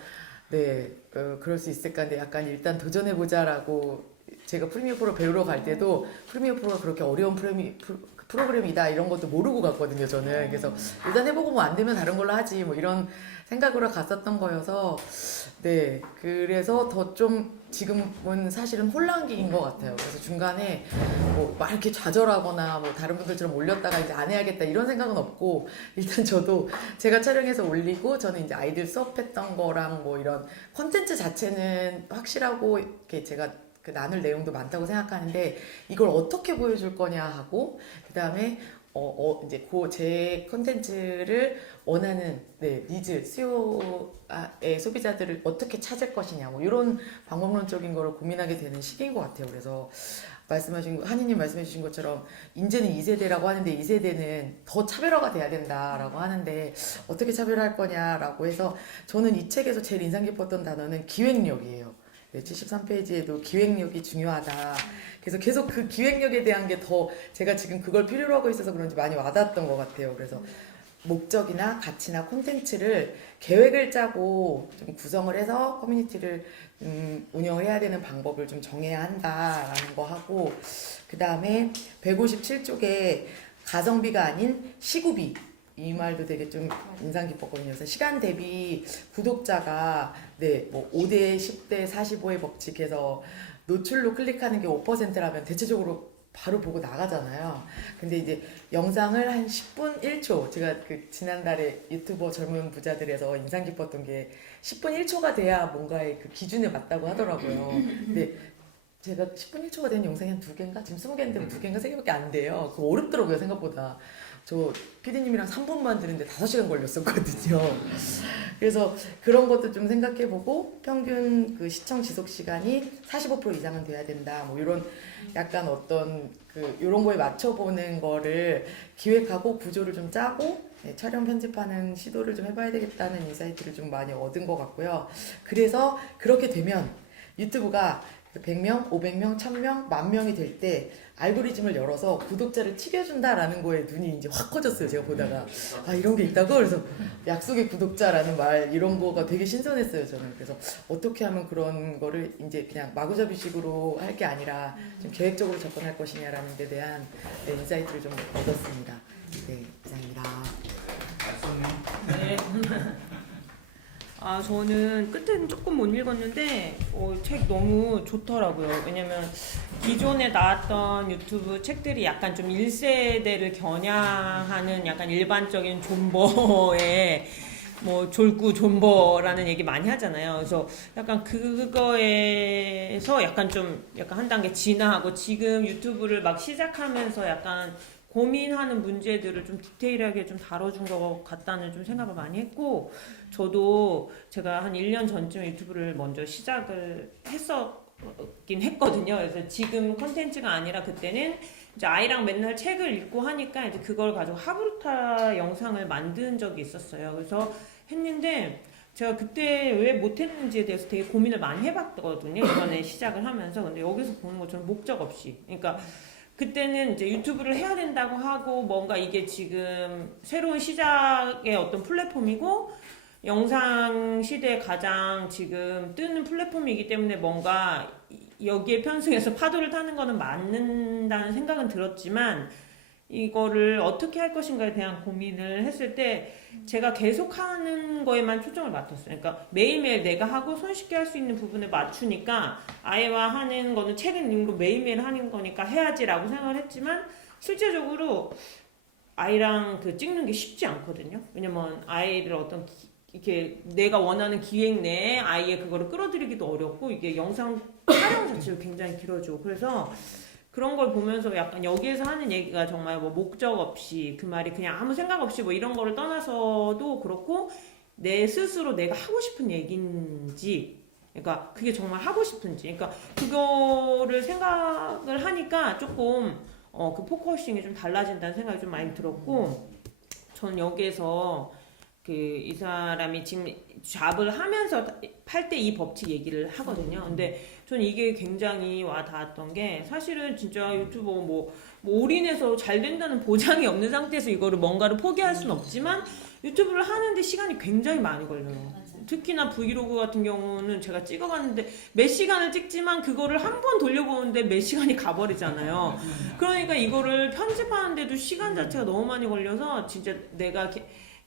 네 그럴 수 있을까 근데 약간 일단 도전해보자라고 제가 프리미어 프로 배우러 갈 때도 프리미어 프로가 그렇게 어려운 프로그램이다 이런 것도 모르고 갔거든요 저는. 그래서 일단 해보고 뭐 안 되면 다른 걸로 하지 뭐 이런 생각으로 갔었던 거여서 네 그래서 더 좀 지금은 사실은 혼란기인 것 같아요. 그래서 중간에 뭐 막 이렇게 좌절하거나 뭐 다른 분들처럼 올렸다가 이제 안 해야겠다 이런 생각은 없고 일단 저도 제가 촬영해서 올리고 저는 이제 아이들 수업했던 거랑 뭐 이런 컨텐츠 자체는 확실하고 이렇게 제가 그 나눌 내용도 많다고 생각하는데 이걸 어떻게 보여줄 거냐 하고 그 다음에 이제 제 컨텐츠를 원하는 니즈 수요의 소비자들을 어떻게 찾을 것이냐 뭐 이런 방법론적인 거를 고민하게 되는 시기인 것 같아요. 그래서 한이님 말씀해주신 것처럼 이제는 2세대라고 하는데 2세대는 더 차별화가 돼야 된다라고 하는데 어떻게 차별화할 거냐라고 해서 저는 이 책에서 제일 인상 깊었던 단어는 기획력이에요. 네, 73페이지에도 기획력이 중요하다. 그래서 계속 그 기획력에 대한 게 더 제가 지금 그걸 필요로 하고 있어서 그런지 많이 와닿았던 것 같아요. 그래서 목적이나 가치나 콘텐츠를 계획을 짜고 좀 구성을 해서 커뮤니티를 운영을 해야 되는 방법을 좀 정해야 한다라는 거 하고 그 다음에 157쪽에 가성비가 아닌 시구비 이 말도 되게 좀 인상 깊었거든요. 그래서 시간 대비 구독자가 뭐 5대 10대 45의 법칙에서 노출로 클릭하는 게 5%라면 대체적으로 바로 보고 나가잖아요. 근데 이제 영상을 한 10분 1초 제가 그 지난달에 유튜버 젊은 부자들에서 인상 깊었던 게 10분 1초가 돼야 뭔가의 그 기준에 맞다고 하더라고요. 근데 제가 10분 1초가 된 영상이 한 2개인가? 지금 20개인데 2개인가 3개밖에 안 돼요. 그거 어렵더라고요 생각보다. 저 PD님이랑 3분만 드는데 5시간 걸렸었거든요. 그래서 그런 것도 좀 생각해보고 평균 그 시청 지속 시간이 45% 이상은 돼야 된다. 뭐 이런 약간 어떤 그 이런 거에 맞춰보는 거를 기획하고 구조를 좀 짜고 촬영 편집하는 시도를 좀 해봐야 되겠다는 인사이트를 좀 많이 얻은 것 같고요. 그래서 그렇게 되면 유튜브가 100명, 500명, 1000명, 10,000명이 될 때 알고리즘을 열어서 구독자를 튀겨준다라는 거에 눈이 이제 확 커졌어요. 제가 보다가 아 이런 게 있다고 그래서 약속의 구독자라는 말 이런 거가 되게 신선했어요. 저는 그래서 어떻게 하면 그런 거를 이제 그냥 마구잡이식으로 할 게 아니라 좀 계획적으로 접근할 것이냐라는 데 대한 인사이트를 좀 얻었습니다. 네, 이상입니다. 네. 저는 끝에는 조금 못 읽었는데 책 너무 좋더라고요. 왜냐면 기존에 나왔던 유튜브 책들이 약간 좀 1세대를 겨냥하는 약간 일반적인 존버의 뭐 졸구 존버라는 얘기 많이 하잖아요. 그래서 약간 그거에서 약간 한 단계 진화하고 지금 유튜브를 막 시작하면서 약간 고민하는 문제들을 좀 디테일하게 좀 다뤄준 것 같다는 좀 생각을 많이 했고 저도 제가 한 1년 전쯤에 유튜브를 먼저 시작을 했었긴 했거든요. 그래서 지금 컨텐츠가 아니라 그때는 이제 아이랑 맨날 책을 읽고 하니까 이제 그걸 가지고 하브루타 영상을 만든 적이 있었어요. 그래서 했는데 제가 그때 왜 못했는지에 대해서 되게 고민을 많이 해봤거든요. 이번에 시작을 하면서. 근데 여기서 보는 것처럼 목적 없이. 그러니까 그때는 이제 유튜브를 해야 된다고 하고 뭔가 이게 지금 새로운 시작의 어떤 플랫폼이고 영상 시대에 가장 지금 뜨는 플랫폼이기 때문에 뭔가 여기에 편승해서 파도를 타는 거는 맞는다는 생각은 들었지만 이거를 어떻게 할 것인가에 대한 고민을 했을 때 제가 계속하는 거에만 초점을 맞췄어요. 그러니까 매일매일 내가 하고 손쉽게 할 수 있는 부분을 맞추니까 아이와 하는 거는 책 읽는 거 매일매일 하는 거니까 해야지라고 생각을 했지만 실제적으로 아이랑 그 찍는 게 쉽지 않거든요. 왜냐면 아이를 어떤 이렇게 내가 원하는 기획 내에 아이의 그거를 끌어들이기도 어렵고 이게 영상 촬영 자체가 굉장히 길어지고 그래서 그런 걸 보면서 약간 여기에서 하는 얘기가 정말 뭐 목적 없이 그 말이 그냥 아무 생각 없이 뭐 이런 거를 떠나서도 그렇고 내 스스로 내가 하고 싶은 얘기인지 그러니까 그게 정말 하고 싶은지 그러니까 그거를 생각을 하니까 조금 그 포커싱이 좀 달라진다는 생각이 좀 많이 들었고 전 여기에서 그 이 사람이 지금 잡을 하면서 8대2 법칙 얘기를 하거든요. 근데 전 이게 굉장히 와 닿았던 게 사실은 진짜 유튜버 뭐 올인해서 잘 된다는 보장이 없는 상태에서 이거를 뭔가를 포기할 수는 없지만 유튜브를 하는데 시간이 굉장히 많이 걸려요. 특히나 브이로그 같은 경우는 제가 찍어봤는데 몇 시간을 찍지만 그거를 한 번 돌려보는데 몇 시간이 가버리잖아요. 그러니까 이거를 편집하는데도 시간 자체가 너무 많이 걸려서 진짜 내가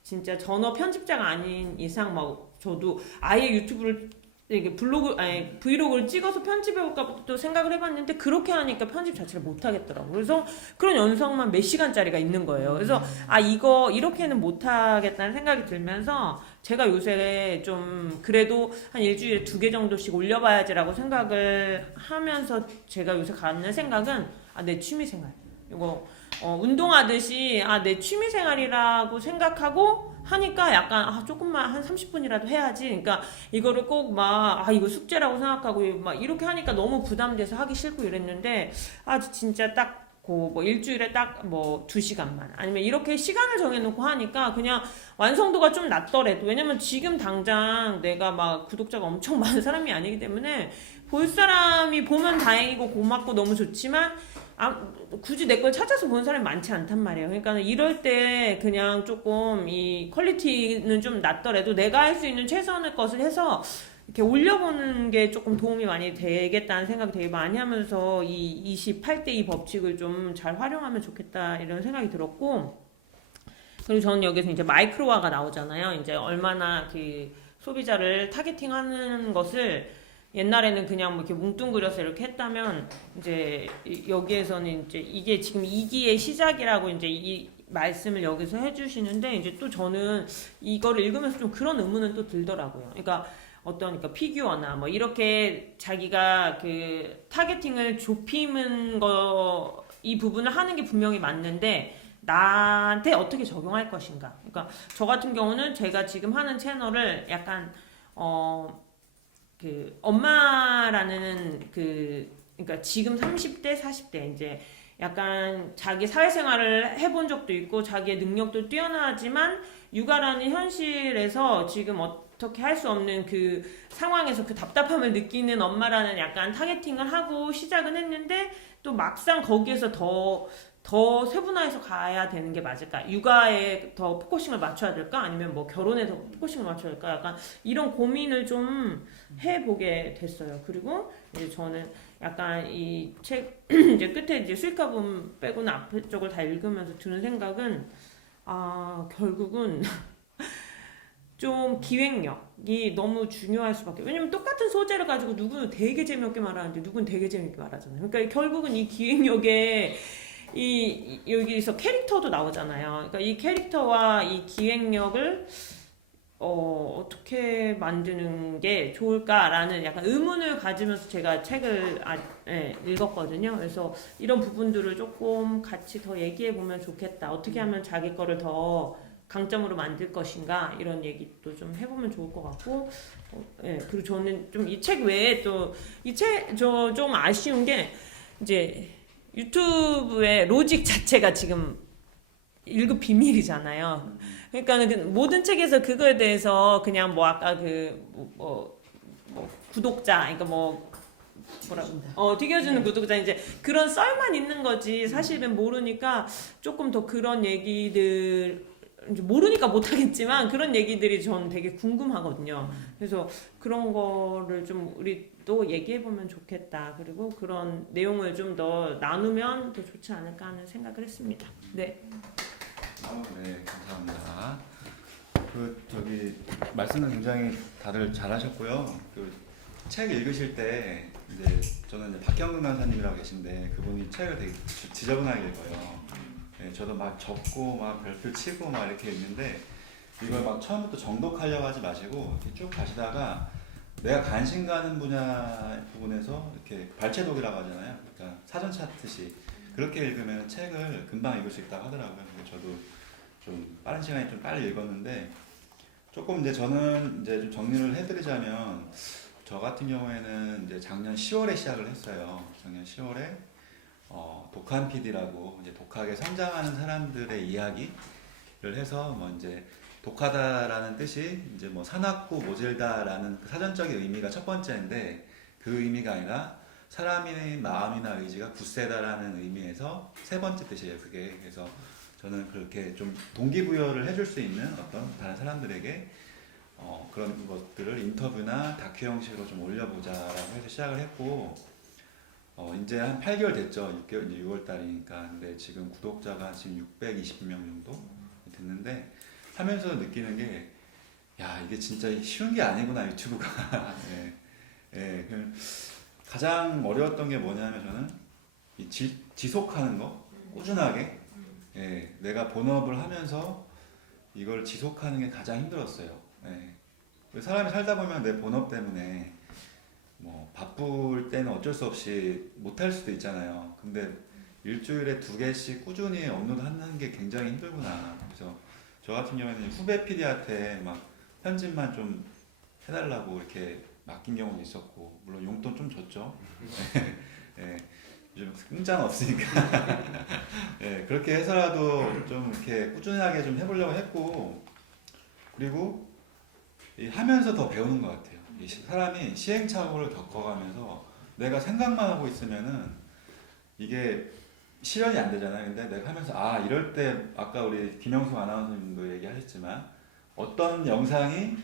진짜 전업 편집자가 아닌 이상 막 저도 아예 유튜브를 이게 브이로그를 찍어서 편집해볼까 또 생각을 해봤는데 그렇게 하니까 편집 자체를 못하겠더라고요. 그래서 그런 연속만 몇 시간짜리가 있는 거예요. 그래서 이거 이렇게는 못하겠다는 생각이 들면서 제가 요새 좀 그래도 한 일주일에 2개 정도씩 올려봐야지라고 생각을 하면서 제가 요새 갖는 생각은 내 취미생활 이거 운동하듯이 내 취미생활이라고 생각하고 하니까 약간 조금만 한 30분이라도 해야지. 그러니까 이거를 꼭 막 이거 숙제라고 생각하고 막 이렇게 하니까 너무 부담돼서 하기 싫고 이랬는데 진짜 딱 뭐 일주일에 딱 뭐 2시간만 아니면 이렇게 시간을 정해놓고 하니까 그냥 완성도가 좀 낮더라도 왜냐면 지금 당장 내가 막 구독자가 엄청 많은 사람이 아니기 때문에 볼 사람이 보면 다행이고 고맙고 너무 좋지만 굳이 내 걸 찾아서 보는 사람이 많지 않단 말이에요. 그러니까 이럴 때 그냥 조금 이 퀄리티는 좀 낮더라도 내가 할 수 있는 최선의 것을 해서 이렇게 올려보는 게 조금 도움이 많이 되겠다는 생각 되게 많이 하면서 이 28대2 법칙을 좀 잘 활용하면 좋겠다 이런 생각이 들었고 그리고 저는 여기서 이제 마이크로화가 나오잖아요. 이제 얼마나 그 소비자를 타겟팅하는 것을 옛날에는 그냥 뭐 이렇게 뭉뚱그려서 이렇게 했다면 이제 여기에서는 이제 이게 지금 2기의 시작이라고 이제 이 말씀을 여기서 해주시는데 이제 또 저는 이거를 읽으면서 좀 그런 의문은 또 들더라고요. 그러니까 그러니까 피규어나 뭐 이렇게 자기가 그 타겟팅을 좁히는 이 부분을 하는 게 분명히 맞는데 나한테 어떻게 적용할 것인가. 그러니까 저 같은 경우는 제가 지금 하는 채널을 약간 그 엄마라는 그러니까 지금 30대 40대 이제 약간 자기 사회생활을 해본 적도 있고 자기의 능력도 뛰어나지만 육아라는 현실에서 지금 어떻게 할 수 없는 그 상황에서 그 답답함을 느끼는 엄마라는 약간 타겟팅을 하고 시작은 했는데 또 막상 거기에서 더 세분화해서 가야 되는 게 맞을까? 육아에 더 포커싱을 맞춰야 될까? 아니면 뭐 결혼에 더 포커싱을 맞춰야 될까? 약간 이런 고민을 좀 해보게 됐어요. 그리고 이제 저는 약간 이 책 이제 끝에 이제 수익화 부분 빼고는 앞에 쪽을 다 읽으면서 드는 생각은 결국은 좀 기획력이 너무 중요할 수밖에. 왜냐면 똑같은 소재를 가지고 누구는 되게 재미없게 말하는데 누구는 되게 재미있게 말하잖아요. 그러니까 결국은 이 기획력에 여기서 캐릭터도 나오잖아요. 그러니까 이 캐릭터와 이 기획력을 어떻게 만드는 게 좋을까라는 약간 의문을 가지면서 제가 책을 읽었거든요. 그래서 이런 부분들을 조금 같이 더 얘기해 보면 좋겠다. 어떻게 하면 자기 거를 더 강점으로 만들 것인가 이런 얘기도 좀 해보면 좋을 것 같고 그리고 저는 좀 이 책 외에 또 이 책 저 좀 아쉬운 게 이제 유튜브의 로직 자체가 지금 1급 비밀이잖아요. 그러니까는 모든 책에서 그거에 대해서 그냥 뭐 아까 뭐 구독자 그러니까 튀겨주는 구독자 이제 그런 썰만 있는 거지 사실은 모르니까 조금 더 그런 얘기들 이제 모르니까 못하겠지만 그런 얘기들이 저는 되게 궁금하거든요. 그래서 그런 거를 좀 우리 또 얘기해보면 좋겠다. 그리고 그런 내용을 좀 더 나누면 더 좋지 않을까 하는 생각을 했습니다. 네. 네, 감사합니다. 말씀은 굉장히 다들 잘하셨고요. 책 읽으실 때 이제 저는 이제 박경근 강사님이라고 계신데 그분이 책을 되게 지저분하게 읽어요. 네, 저도 막 적고 막 별표 치고 막 이렇게 읽는데 이걸 막 처음부터 정독하려고 하지 마시고 이렇게 쭉 가시다가 내가 관심 가는 분야 부분에서 이렇게 발췌독이라고 하잖아요. 그러니까 사전 찾듯이 그렇게 읽으면 책을 금방 읽을 수 있다고 하더라고요. 그래서 저도 좀 빠른 시간에 좀 빨리 읽었는데 조금 이제 저는 이제 좀 정리를 해드리자면 저 같은 경우에는 이제 작년 10월에 시작을 했어요. 작년 10월에 독한 PD라고 이제 독하게 성장하는 사람들의 이야기를 해서 뭐 이제 독하다라는 뜻이 이제 뭐 사납고 모질다라는 그 사전적인 의미가 첫 번째인데 그 의미가 아니라 사람의 마음이나 의지가 굳세다라는 의미에서 세 번째 뜻이에요. 그게 그래서 저는 그렇게 좀 동기부여를 해줄 수 있는 어떤 다른 사람들에게 그런 것들을 인터뷰나 다큐 형식으로 좀 올려보자라고 해서 시작을 했고 이제 한 8개월 됐죠. 6개월 이제 6월 달이니까. 근데 지금 구독자가 지금 620명 정도 됐는데 하면서 느끼는 게 야 이게 진짜 쉬운 게 아니구나 유튜브가. 예, 예, 가장 어려웠던 게 뭐냐면 저는 이 지속하는 거 꾸준하게. 예, 내가 본업을 하면서 이걸 지속하는 게 가장 힘들었어요. 예. 사람이 살다 보면 내 본업 때문에 뭐 바쁠 때는 어쩔 수 없이 못할 수도 있잖아요. 근데 일주일에 2개씩 꾸준히 업로드하는 게 굉장히 힘들구나. 그래서 저 같은 경우에는 후배 PD한테 막 편집만 좀 해달라고 이렇게 맡긴 경우도 있었고 물론 용돈 좀 줬죠. 예. 요즘 공짜는 없으니까 예, 그렇게 해서라도 좀 이렇게 꾸준하게 좀 해보려고 했고 그리고 하면서 더 배우는 것 같아요. 사람이 시행착오를 겪어가면서 내가 생각만 하고 있으면은 이게 실현이 안 되잖아요. 근데 내가 하면서 아 이럴 때 아까 우리 김영수 아나운서님도 얘기하셨지만 어떤 영상이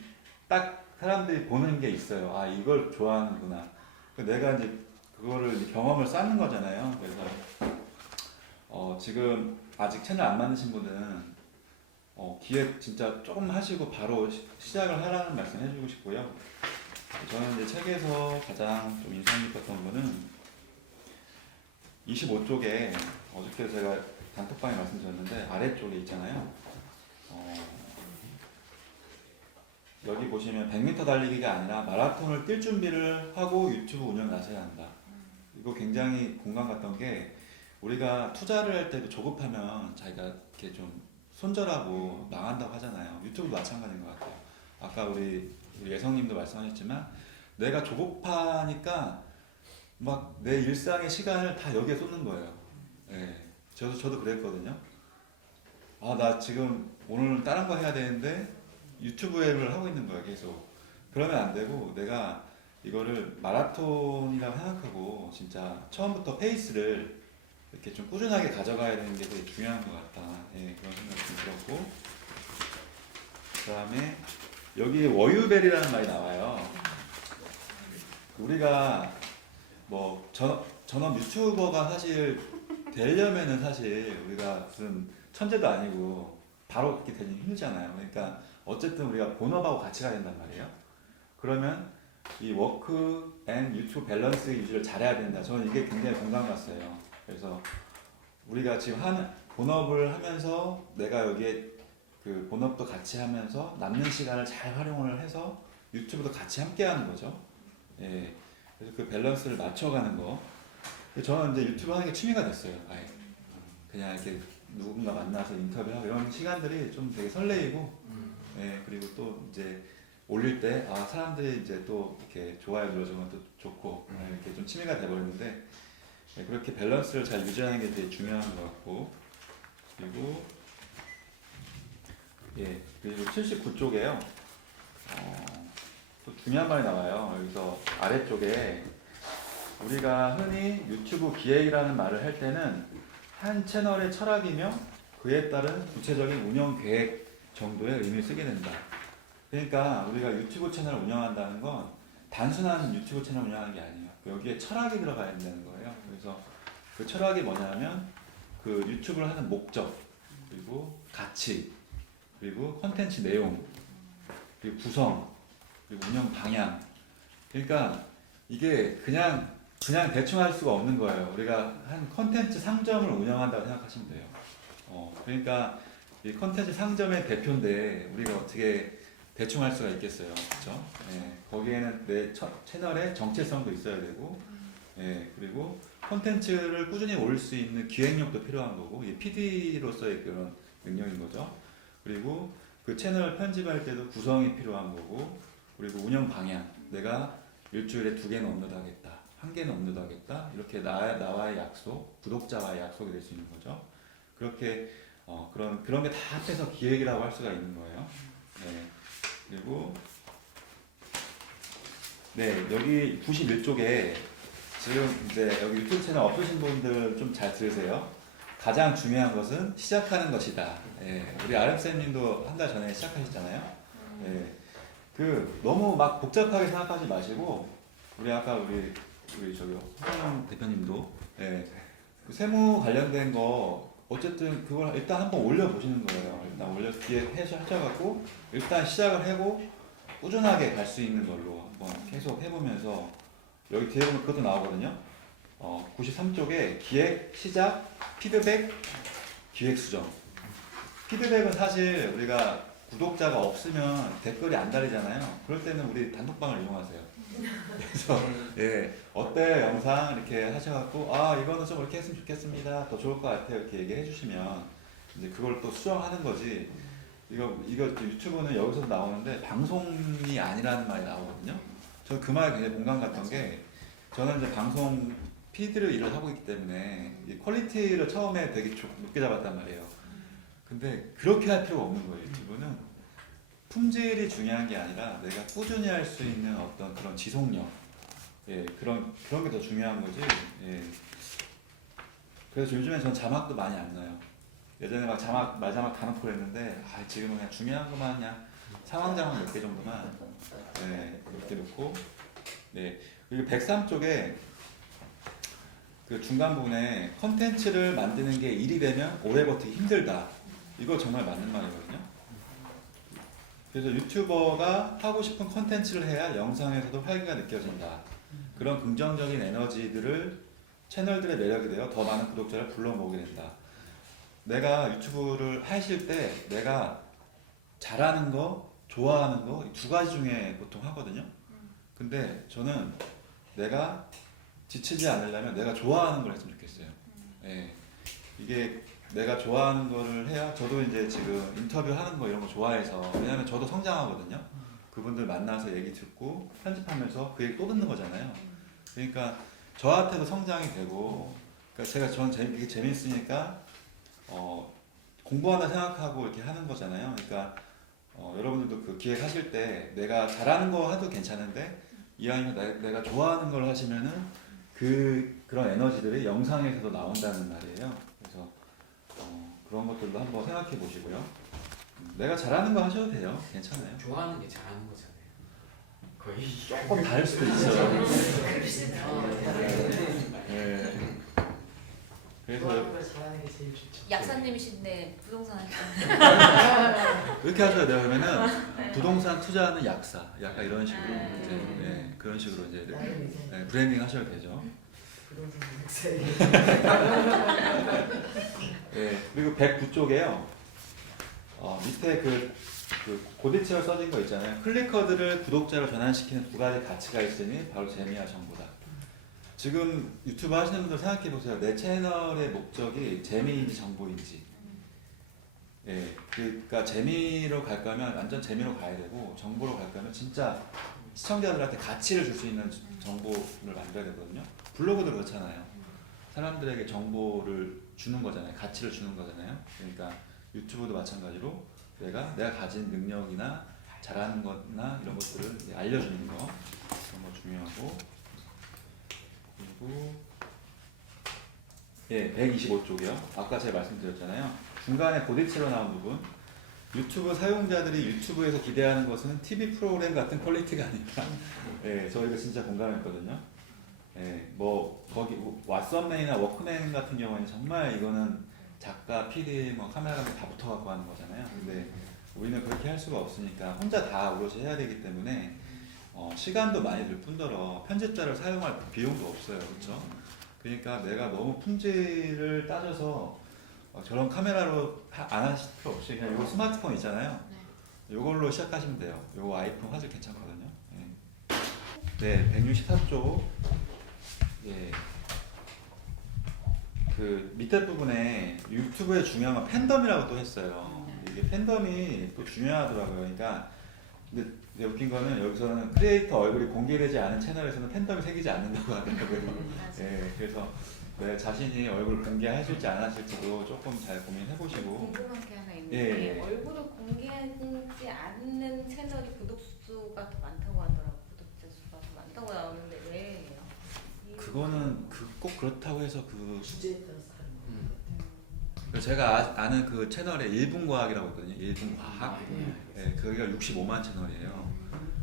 딱 사람들이 보는 게 있어요. 아 이걸 좋아하는구나. 내가 이제 그거를 이제 경험을 쌓는 거잖아요. 그래서 지금 아직 채널 안 만드신 분은 기획 진짜 조금 하시고 바로 시작을 하라는 말씀 해주고 싶고요. 저는 이제 책에서 가장 좀 인상 깊었던 거는 25쪽에 어저께 제가 단톡방에 말씀드렸는데 아래쪽에 있잖아요. 여기 보시면 100m 달리기가 아니라 마라톤을 뛸 준비를 하고 유튜브 운영 나서야 한다. 이거 굉장히 공감 갔던 게 우리가 투자를 할 때도 조급하면 자기가 이렇게 좀 손절하고 망한다고 하잖아요. 유튜브도 마찬가지인 것 같아요. 아까 우리 예성님도 말씀하셨지만 내가 조급하니까 막 내 일상의 시간을 다 여기에 쏟는 거예요. 예. 저도 그랬거든요. 아, 나 지금 오늘 다른 거 해야 되는데 유튜브 앱을 하고 있는 거예요, 계속. 그러면 안 되고 내가 이거를 마라톤이라고 생각하고 진짜 처음부터 페이스를 이렇게 좀 꾸준하게 가져가야 되는 게 되게 중요한 것 같다. 예, 그런 생각이 좀 들었고. 그 다음에 여기 워유벨이라는 말이 나와요. 우리가 뭐 전업 유튜버가 사실 되려면은 사실 우리가 무슨 천재도 아니고 바로 그렇게 되긴 힘들잖아요. 그러니까 어쨌든 우리가 본업하고 같이 가야 된단 말이에요. 그러면 이 워크 앤 유튜브 밸런스 유지를 잘해야 된다. 저는 이게 굉장히 공감 갔어요. 그래서 우리가 지금 하는 본업을 하면서 내가 여기에 그 본업도 같이 하면서 남는 시간을 잘 활용을 해서 유튜브도 같이 함께 하는 거죠. 예. 그래서 그 밸런스를 맞춰가는 거. 저는 이제 유튜브 하는 게 취미가 됐어요. 아예. 그냥 이렇게 누군가 만나서 인터뷰하고 이런 시간들이 좀 되게 설레이고, 예. 그리고 또 이제 올릴 때, 아, 사람들이 이제 또 이렇게 좋아요 눌러주면 또 좋고, 이렇게 좀 취미가 돼버렸는데, 예, 그렇게 밸런스를 잘 유지하는 게 되게 중요한 것 같고, 그리고, 예, 그리고 79쪽에요. 또 중요한 말이 나와요. 여기서 아래쪽에 우리가 흔히 유튜브 기획이라는 말을 할 때는 한 채널의 철학이며 그에 따른 구체적인 운영 계획 정도의 의미를 쓰게 된다. 그러니까 우리가 유튜브 채널을 운영한다는 건 단순한 유튜브 채널 운영하는 게 아니에요. 여기에 철학이 들어가야 된다는 거예요. 그래서 그 철학이 뭐냐면 그 유튜브를 하는 목적, 그리고 가치, 그리고 콘텐츠 내용, 그리고 구성, 그리고 운영 방향. 그러니까 이게 그냥 대충 할 수가 없는 거예요. 우리가 한 콘텐츠 상점을 운영한다고 생각하시면 돼요. 그러니까 이 콘텐츠 상점의 대표인데 우리가 어떻게 대충 할 수가 있겠어요. 그렇죠? 예, 거기에는 내 채널의 정체성도 있어야 되고, 예, 그리고 콘텐츠를 꾸준히 올릴 수 있는 기획력도 필요한 거고, 이게 PD로서의 그런 능력인 거죠. 그리고 그 채널 편집할 때도 구성이 필요한 거고, 그리고 운영 방향, 내가 일주일에 2개는 업로드하겠다, 1개는 업로드하겠다, 이렇게 나와의 약속, 구독자와의 약속이 될 수 있는 거죠. 그렇게 그런 게 다 합해서 기획이라고 할 수가 있는 거예요. 네. 그리고 네, 여기 91쪽에 지금 이제 여기 유튜브 채널 없으신 분들 좀 잘 들으세요. 가장 중요한 것은 시작하는 것이다. 예, 우리 아름쌤님도 한 달 전에 시작하셨잖아요. 예, 너무 막 복잡하게 생각하지 마시고, 우리 아까 우리 저기 홍영 대표님도 그 세무 관련된 거 어쨌든 그걸 일단 한번 올려보시는 거예요. 일단 올려 기획하셔갖고 일단 시작을 하고 꾸준하게 갈 수 있는 걸로 한번 계속 해보면서, 여기 뒤에 보면 그것도 나오거든요. 93쪽에 기획, 시작, 피드백, 기획 수정. 피드백은 사실 우리가 구독자가 없으면 댓글이 안 달리잖아요. 그럴 때는 우리 단톡방을 이용하세요. 그래서 예, 어때 영상 이렇게 하셔갖고 이거는 좀 이렇게 했으면 좋겠습니다, 더 좋을 것 같아요, 이렇게 얘기해 주시면 이제 그걸 또 수정하는 거지. 이거 유튜브는 여기서 나오는데 방송이 아니라는 말이 나오거든요. 저는 그 말에 굉장히 공감 갔던 게, 저는 이제 방송 피드를 일을 하고 있기 때문에 이 퀄리티를 처음에 되게 높게 잡았단 말이에요. 근데 그렇게 할 필요가 없는 거예요. 유튜브는 품질이 중요한 게 아니라 내가 꾸준히 할 수 있는 어떤 그런 지속력, 예, 그런 게 더 중요한 거지. 예. 그래서 요즘엔 전 자막도 많이 안 넣어요. 예전에 막 말자막 다 넣고 그랬는데, 지금은 그냥 중요한 것만 그냥 상황 자막 몇 개 정도만 이렇게 놓고. 네. 그리고 103쪽에 그 중간 부분에 컨텐츠를 만드는 게 일이 되면 오래 버티기 힘들다. 이거 정말 맞는 말이거든요. 그래서 유튜버가 하고 싶은 컨텐츠를 해야 영상에서도 활기가 느껴진다. 그런 긍정적인 에너지들을 채널들의 매력이 되어 더 많은 구독자를 불러 모으게 된다. 내가 유튜브를 하실 때 내가 잘하는 거, 좋아하는 거, 이 2가지 중에 보통 하거든요. 근데 저는 내가 지치지 않으려면 내가 좋아하는 걸 했으면 좋겠어요. 예. 이게 내가 좋아하는 거를 해야, 저도 이제 지금 인터뷰 하는 거 이런 거 좋아해서, 왜냐면 저도 성장하거든요. 그분들 만나서 얘기 듣고 편집하면서 그 얘기 또 듣는 거잖아요. 그러니까 저한테도 성장이 되고, 그러니까 저는 이게 재밌으니까 공부한다 생각하고 이렇게 하는 거잖아요. 그러니까 여러분들도 그 기획하실 때 내가 잘하는 거 해도 괜찮은데 이왕이면 내가 좋아하는 걸 하시면은 그런 에너지들이 영상에서도 나온다는 말이에요. 그래서 그런 것들도 한번 생각해 보시고요. 내가 잘하는 거 하셔도 돼요. 괜찮아요. 좋아하는 게 잘하는 거잖아요. 거의 조금 다를 수도 있어요. 네. 그래서 잘하는 게 제일 좋죠. 약사님이신데 부동산 하시잖아요. 이렇게 하셔야 돼요. 그러면은 부동산 투자하는 약사, 약간 이런 식으로 이제 그런 식으로 이제 브랜딩 하셔야 되죠. 그리고 109쪽에요. 밑에 그 고딕체로 써진 거 있잖아요. 클리커들을 구독자로 전환시키는 2가지 가치가 있으니 바로 재미와 정보다. 지금 유튜브 하시는 분들 생각해 보세요. 내 채널의 목적이 재미인지 정보인지. 예, 그러니까 재미로 갈 거면 완전 재미로 가야 되고, 정보로 갈 거면 진짜 시청자들한테 가치를 줄 수 있는 정보를 만들어야 되거든요. 블로그도 그렇잖아요. 사람들에게 정보를 주는 거잖아요. 가치를 주는 거잖아요. 그러니까 유튜브도 마찬가지로 내가 가진 능력이나 잘하는 거나 이런 것들을 이제 알려주는 거, 그런 거 중요하고. 그리고 125쪽이요. 아까 제가 말씀드렸잖아요. 중간에 고딕체로 나온 부분. 유튜브 사용자들이 유튜브에서 기대하는 것은 TV 프로그램 같은 퀄리티가 아니라, 저희가 진짜 공감했거든요. 거기 왓썸맨이나 워크맨 같은 경우에는 정말 이거는 작가, PD, 카메라 감독 다 붙어갖고 하는 거잖아요. 근데 우리는 그렇게 할 수가 없으니까 혼자 다 오롯이 해야 되기 때문에 시간도 많이 들 뿐더러 편집자를 사용할 비용도 없어요. 그렇죠? 그러니까 내가 너무 품질을 따져서 저런 카메라로 안 하실 필요 없이 그냥 이거 스마트폰 있잖아요. 요걸로 시작하시면 돼요. 요 아이폰 화질 괜찮거든요. 네, 164쪽. 예. 그 밑에 부분에 유튜브에 중요한 건 팬덤이라고 또 했어요. 이게 팬덤이 또 중요하더라고요. 그러니까 근데 웃긴 거는 여기서는 크리에이터 얼굴이 공개되지 않은 채널에서는 팬덤이 생기지 않는다고 하더라고요. 예, 그래서 내 자신이 얼굴 공개하실지 안 하실지도 조금 잘 고민해 보시고. 궁금한 게 하나 있는데 예. 얼굴을 공개하지 않는 채널이 구독수가 더 많다고 하더라고. 구독자 수가 더 많다고 나오는데 왜예요? 그거는 꼭 그렇다고 해서 제가 아는 그 채널에 1분 과학이라고 있거든요. 1분 과학. 예, 그게 65만 채널이에요.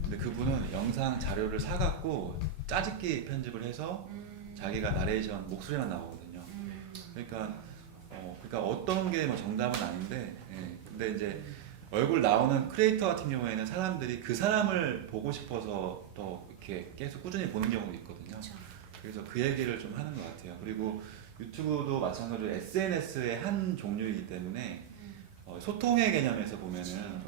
근데 그분은 영상 자료를 사갖고 짜집기 편집을 해서 자기가 나레이션 목소리만 나오거든요. 그러니까 어떤 게 뭐 정답은 아닌데, 예, 근데 이제 얼굴 나오는 크리에이터 같은 경우에는 사람들이 그 사람을 보고 싶어서 또 이렇게 계속 꾸준히 보는 경우도 있거든요. 그래서 그 얘기를 좀 하는 것 같아요. 그리고 유튜브도 마찬가지로 SNS의 한 종류이기 때문에 소통의 개념에서 보면은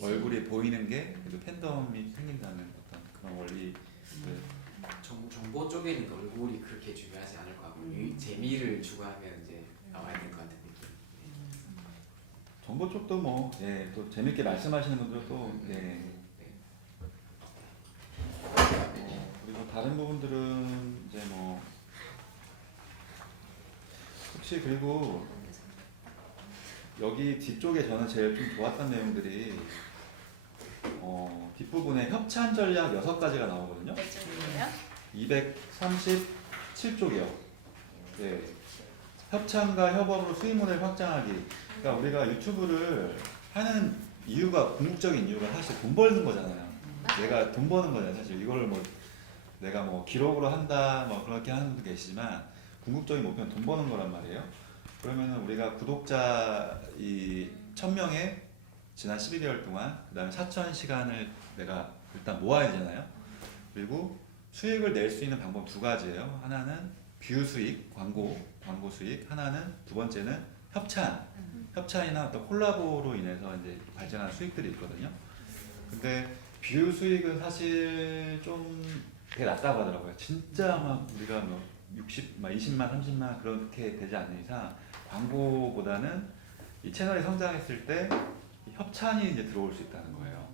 얼굴이 보이는 게 그래도 팬덤이 생긴다는 어떤 그런 원리. 정보 쪽에는 얼굴이 그렇게 중요하지 않을 것 같고 재미를 추구하면 이제 나와야 될 것 같은 느낌. 정보 쪽도 뭐, 예, 또 재밌게 말씀하시는 분들도, 예. 그리고 다른 부분들은 이제 뭐 혹시 그리고 여기 뒤쪽에 저는 제일 좀 좋았던 내용들이 뒷부분에 협찬 전략 6가지가 나오거든요. 몇 쪽이에요? 237쪽이요. 네. 협찬과 협업으로 수익문을 확장하기. 그러니까 우리가 유튜브를 하는 이유가 궁극적인 이유가 사실 돈 벌는 거잖아요. 내가 돈 버는 거잖아요. 사실 이거를 뭐 내가 뭐 기록으로 한다 뭐 그렇게 하는 분도 계시지만 궁극적인 목표는 돈 버는 거란 말이에요. 그러면은 우리가 구독자 이 1000명에 지난 12개월 동안 그다음에 4000시간을 내가 일단 모아야 되잖아요. 그리고 수익을 낼 수 있는 방법 2가지예요. 하나는 뷰 수익, 광고 수익. 하나는 두 번째는 협찬이나 어떤 콜라보로 인해서 이제 발생한 수익들이 있거든요. 근데 뷰 수익은 사실 좀 되게 낮다고 하더라고요. 진짜 막 우리가 뭐 20만, 30만 그렇게 되지 않는 이상 광고보다는 이 채널이 성장했을 때 협찬이 이제 들어올 수 있다는 거예요.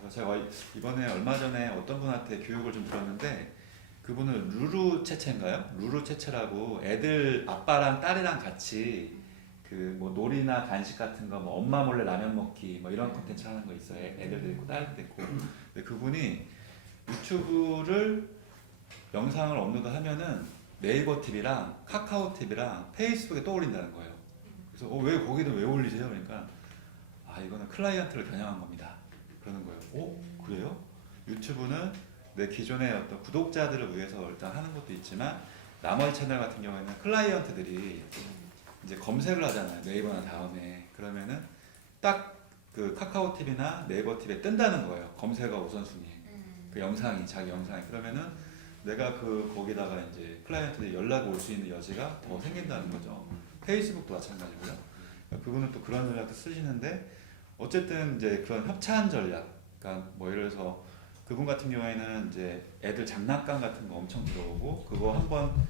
그래서 제가 이번에 얼마 전에 어떤 분한테 교육을 좀 들었는데 그분은 루루체체인가요? 루루체체라고 애들 아빠랑 딸이랑 같이 그 뭐 놀이나 간식 같은 거 뭐 엄마 몰래 라면 먹기 뭐 이런 콘텐츠 하는 거 있어요. 애들도 있고 딸도 있고. 근데 그분이 유튜브를 영상을 업로드하면은 네이버 TV랑 카카오 TV랑 페이스북에 떠올린다는 거예요. 그래서 왜 거기도 왜 올리세요? 그러니까 이거는 클라이언트를 겨냥한 겁니다. 그러는 거예요. 그래요? 유튜브는 내 기존의 어떤 구독자들을 위해서 일단 하는 것도 있지만 나머지 채널 같은 경우에는 클라이언트들이 이제 검색을 하잖아요. 네이버나 다음에. 그러면은 딱 그 카카오 TV나 네이버 TV에 뜬다는 거예요. 검색어 우선순위에. 그 영상이 자기 영상이. 그러면은 내가 거기다가 이제 클라이언트들이 연락이 올 수 있는 여지가 더 생긴다는 거죠. 페이스북도 마찬가지고요. 그분은 또 그런 전략도 쓰시는데 어쨌든 이제 그런 협찬 전략. 그러니까 뭐 예를 들어서 그분 같은 경우에는 이제 애들 장난감 같은 거 엄청 들어오고 그거 한번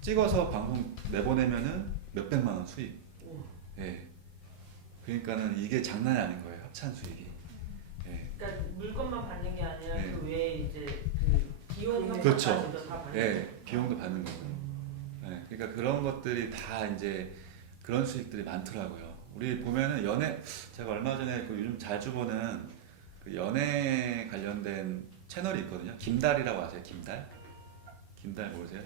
찍어서 방송 내보내면은 몇백만 원 수익. 예. 그러니까는 이게 장난이 아닌 거예요. 협찬 수익이. 예. 그러니까 물건만 받는 게 아니라 네. 그 외에 이제 그 비용 그렇죠. 협찬까지도 다 받는 예. 비용도 받는 거고요. 예. 그러니까 그런 것들이 다 이제 그런 수익들이 많더라고요. 우리 보면은 제가 얼마 전에 그 요즘 자주 보는 그 연애 관련된 채널이 있거든요. 김달이라고 아세요? 김달 모르세요?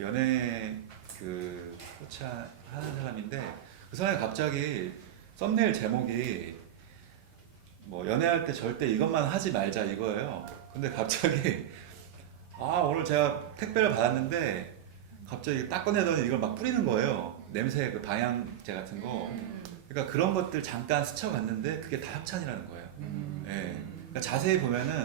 연애 그 코치 하는 사람인데 그 사람이 갑자기 썸네일 제목이 뭐 연애할 때 절대 이것만 하지 말자 이거예요. 근데 갑자기 오늘 제가 택배를 받았는데 갑자기 딱 꺼내더니 이걸 막 뿌리는 거예요. 냄새 그 방향제 같은 거. 그러니까 그런 것들 잠깐 스쳐갔는데 그게 다 협찬이라는 거예요. 예. 그러니까 자세히 보면은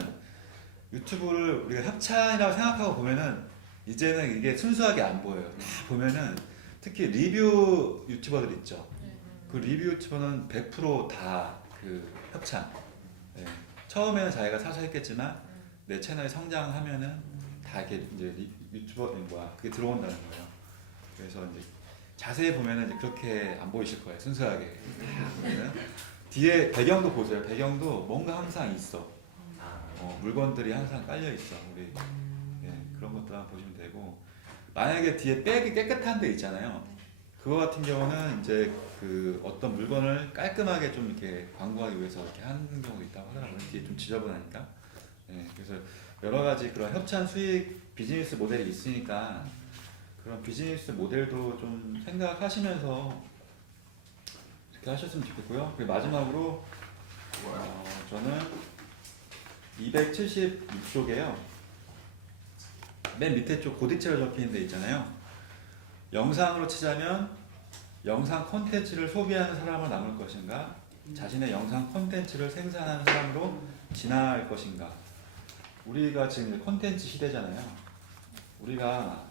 유튜브를 우리가 협찬이라고 생각하고 보면은 이제는 이게 순수하게 안 보여요. 다 보면은 특히 리뷰 유튜버들 있죠. 그 리뷰 유튜버는 100% 다 그 협찬. 예. 처음에는 자기가 사서 했겠지만 내 채널이 성장하면은 다 이렇게 이제 유튜버 그게 들어온다는 거예요. 그래서 이제 자세히 보면은 이제 그렇게 안 보이실 거예요. 순수하게. 다 보면은 뒤에 배경도 보세요. 배경도 뭔가 항상 있어. 물건들이 항상 깔려 있어. 우리 그런 것들 한번 보시면 되고, 만약에 뒤에 백이 깨끗한 데 있잖아요. 그거 같은 경우는 이제 그 어떤 물건을 깔끔하게 좀 이렇게 광고하기 위해서 이렇게 하는 경우도 있다고 하더라고요. 뒤에 좀 지저분하니까. 그래서 여러 가지 그런 협찬 수익 비즈니스 모델이 있으니까 그런 비즈니스 모델도 좀 생각하시면서 이렇게 하셨으면 좋겠고요. 그리고 마지막으로 저는 276쪽에요. 맨 밑에 쪽 고딕체로 적혀있는 데 있잖아요. 영상으로 치자면 영상 콘텐츠를 소비하는 사람으로 남을 것인가, 자신의 영상 콘텐츠를 생산하는 사람으로 진화할 것인가. 우리가 지금 콘텐츠 시대잖아요. 우리가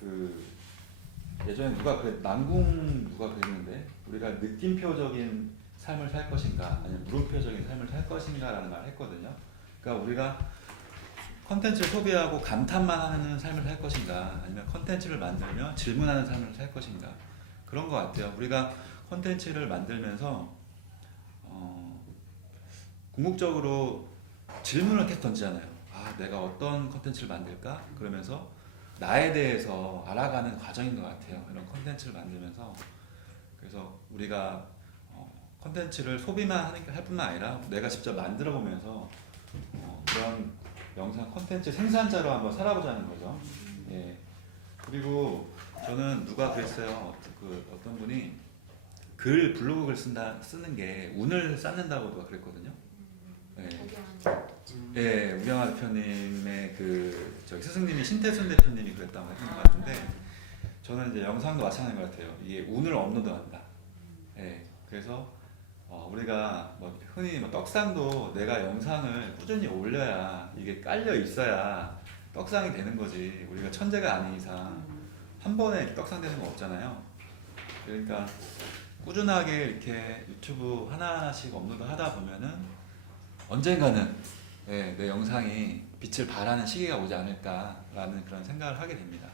그 예전에 남궁 누가 그랬는데, 우리가 느낌표적인 삶을 살 것인가 아니면 물음표적인 삶을 살 것인가라는 말을 했거든요. 그러니까 우리가 컨텐츠를 소비하고 감탄만 하는 삶을 살 것인가 아니면 컨텐츠를 만들며 질문하는 삶을 살 것인가, 그런 것 같아요. 우리가 컨텐츠를 만들면서 궁극적으로 질문을 계속 던지잖아요. 내가 어떤 컨텐츠를 만들까? 그러면서 나에 대해서 알아가는 과정인 것 같아요. 이런 컨텐츠를 만들면서. 그래서 우리가 컨텐츠를 소비만 할 뿐만 아니라 내가 직접 만들어 보면서 그런 영상 콘텐츠 생산자로 한번 살아보자는 거죠. 그리고 저는 누가 그랬어요. 어떤 분이 블로그를 쓰는 게 운을 쌓는다고 누가 그랬거든요. 우경아 대표님의 저기 스승님이 신태순 대표님이 그랬다고 했던 것 같은데, 저는 이제 영상도 마찬가지인 것 같아요. 이게 운을 업로드한다. 그래서 우리가 흔히 떡상도 내가 영상을 꾸준히 올려야, 이게 깔려 있어야 떡상이 되는 거지. 우리가 천재가 아닌 이상 한 번에 이렇게 떡상 되는 거 없잖아요. 그러니까 꾸준하게 이렇게 유튜브 하나하나씩 업로드 하다 보면은 언젠가는 내 영상이 빛을 발하는 시기가 오지 않을까라는 그런 생각을 하게 됩니다.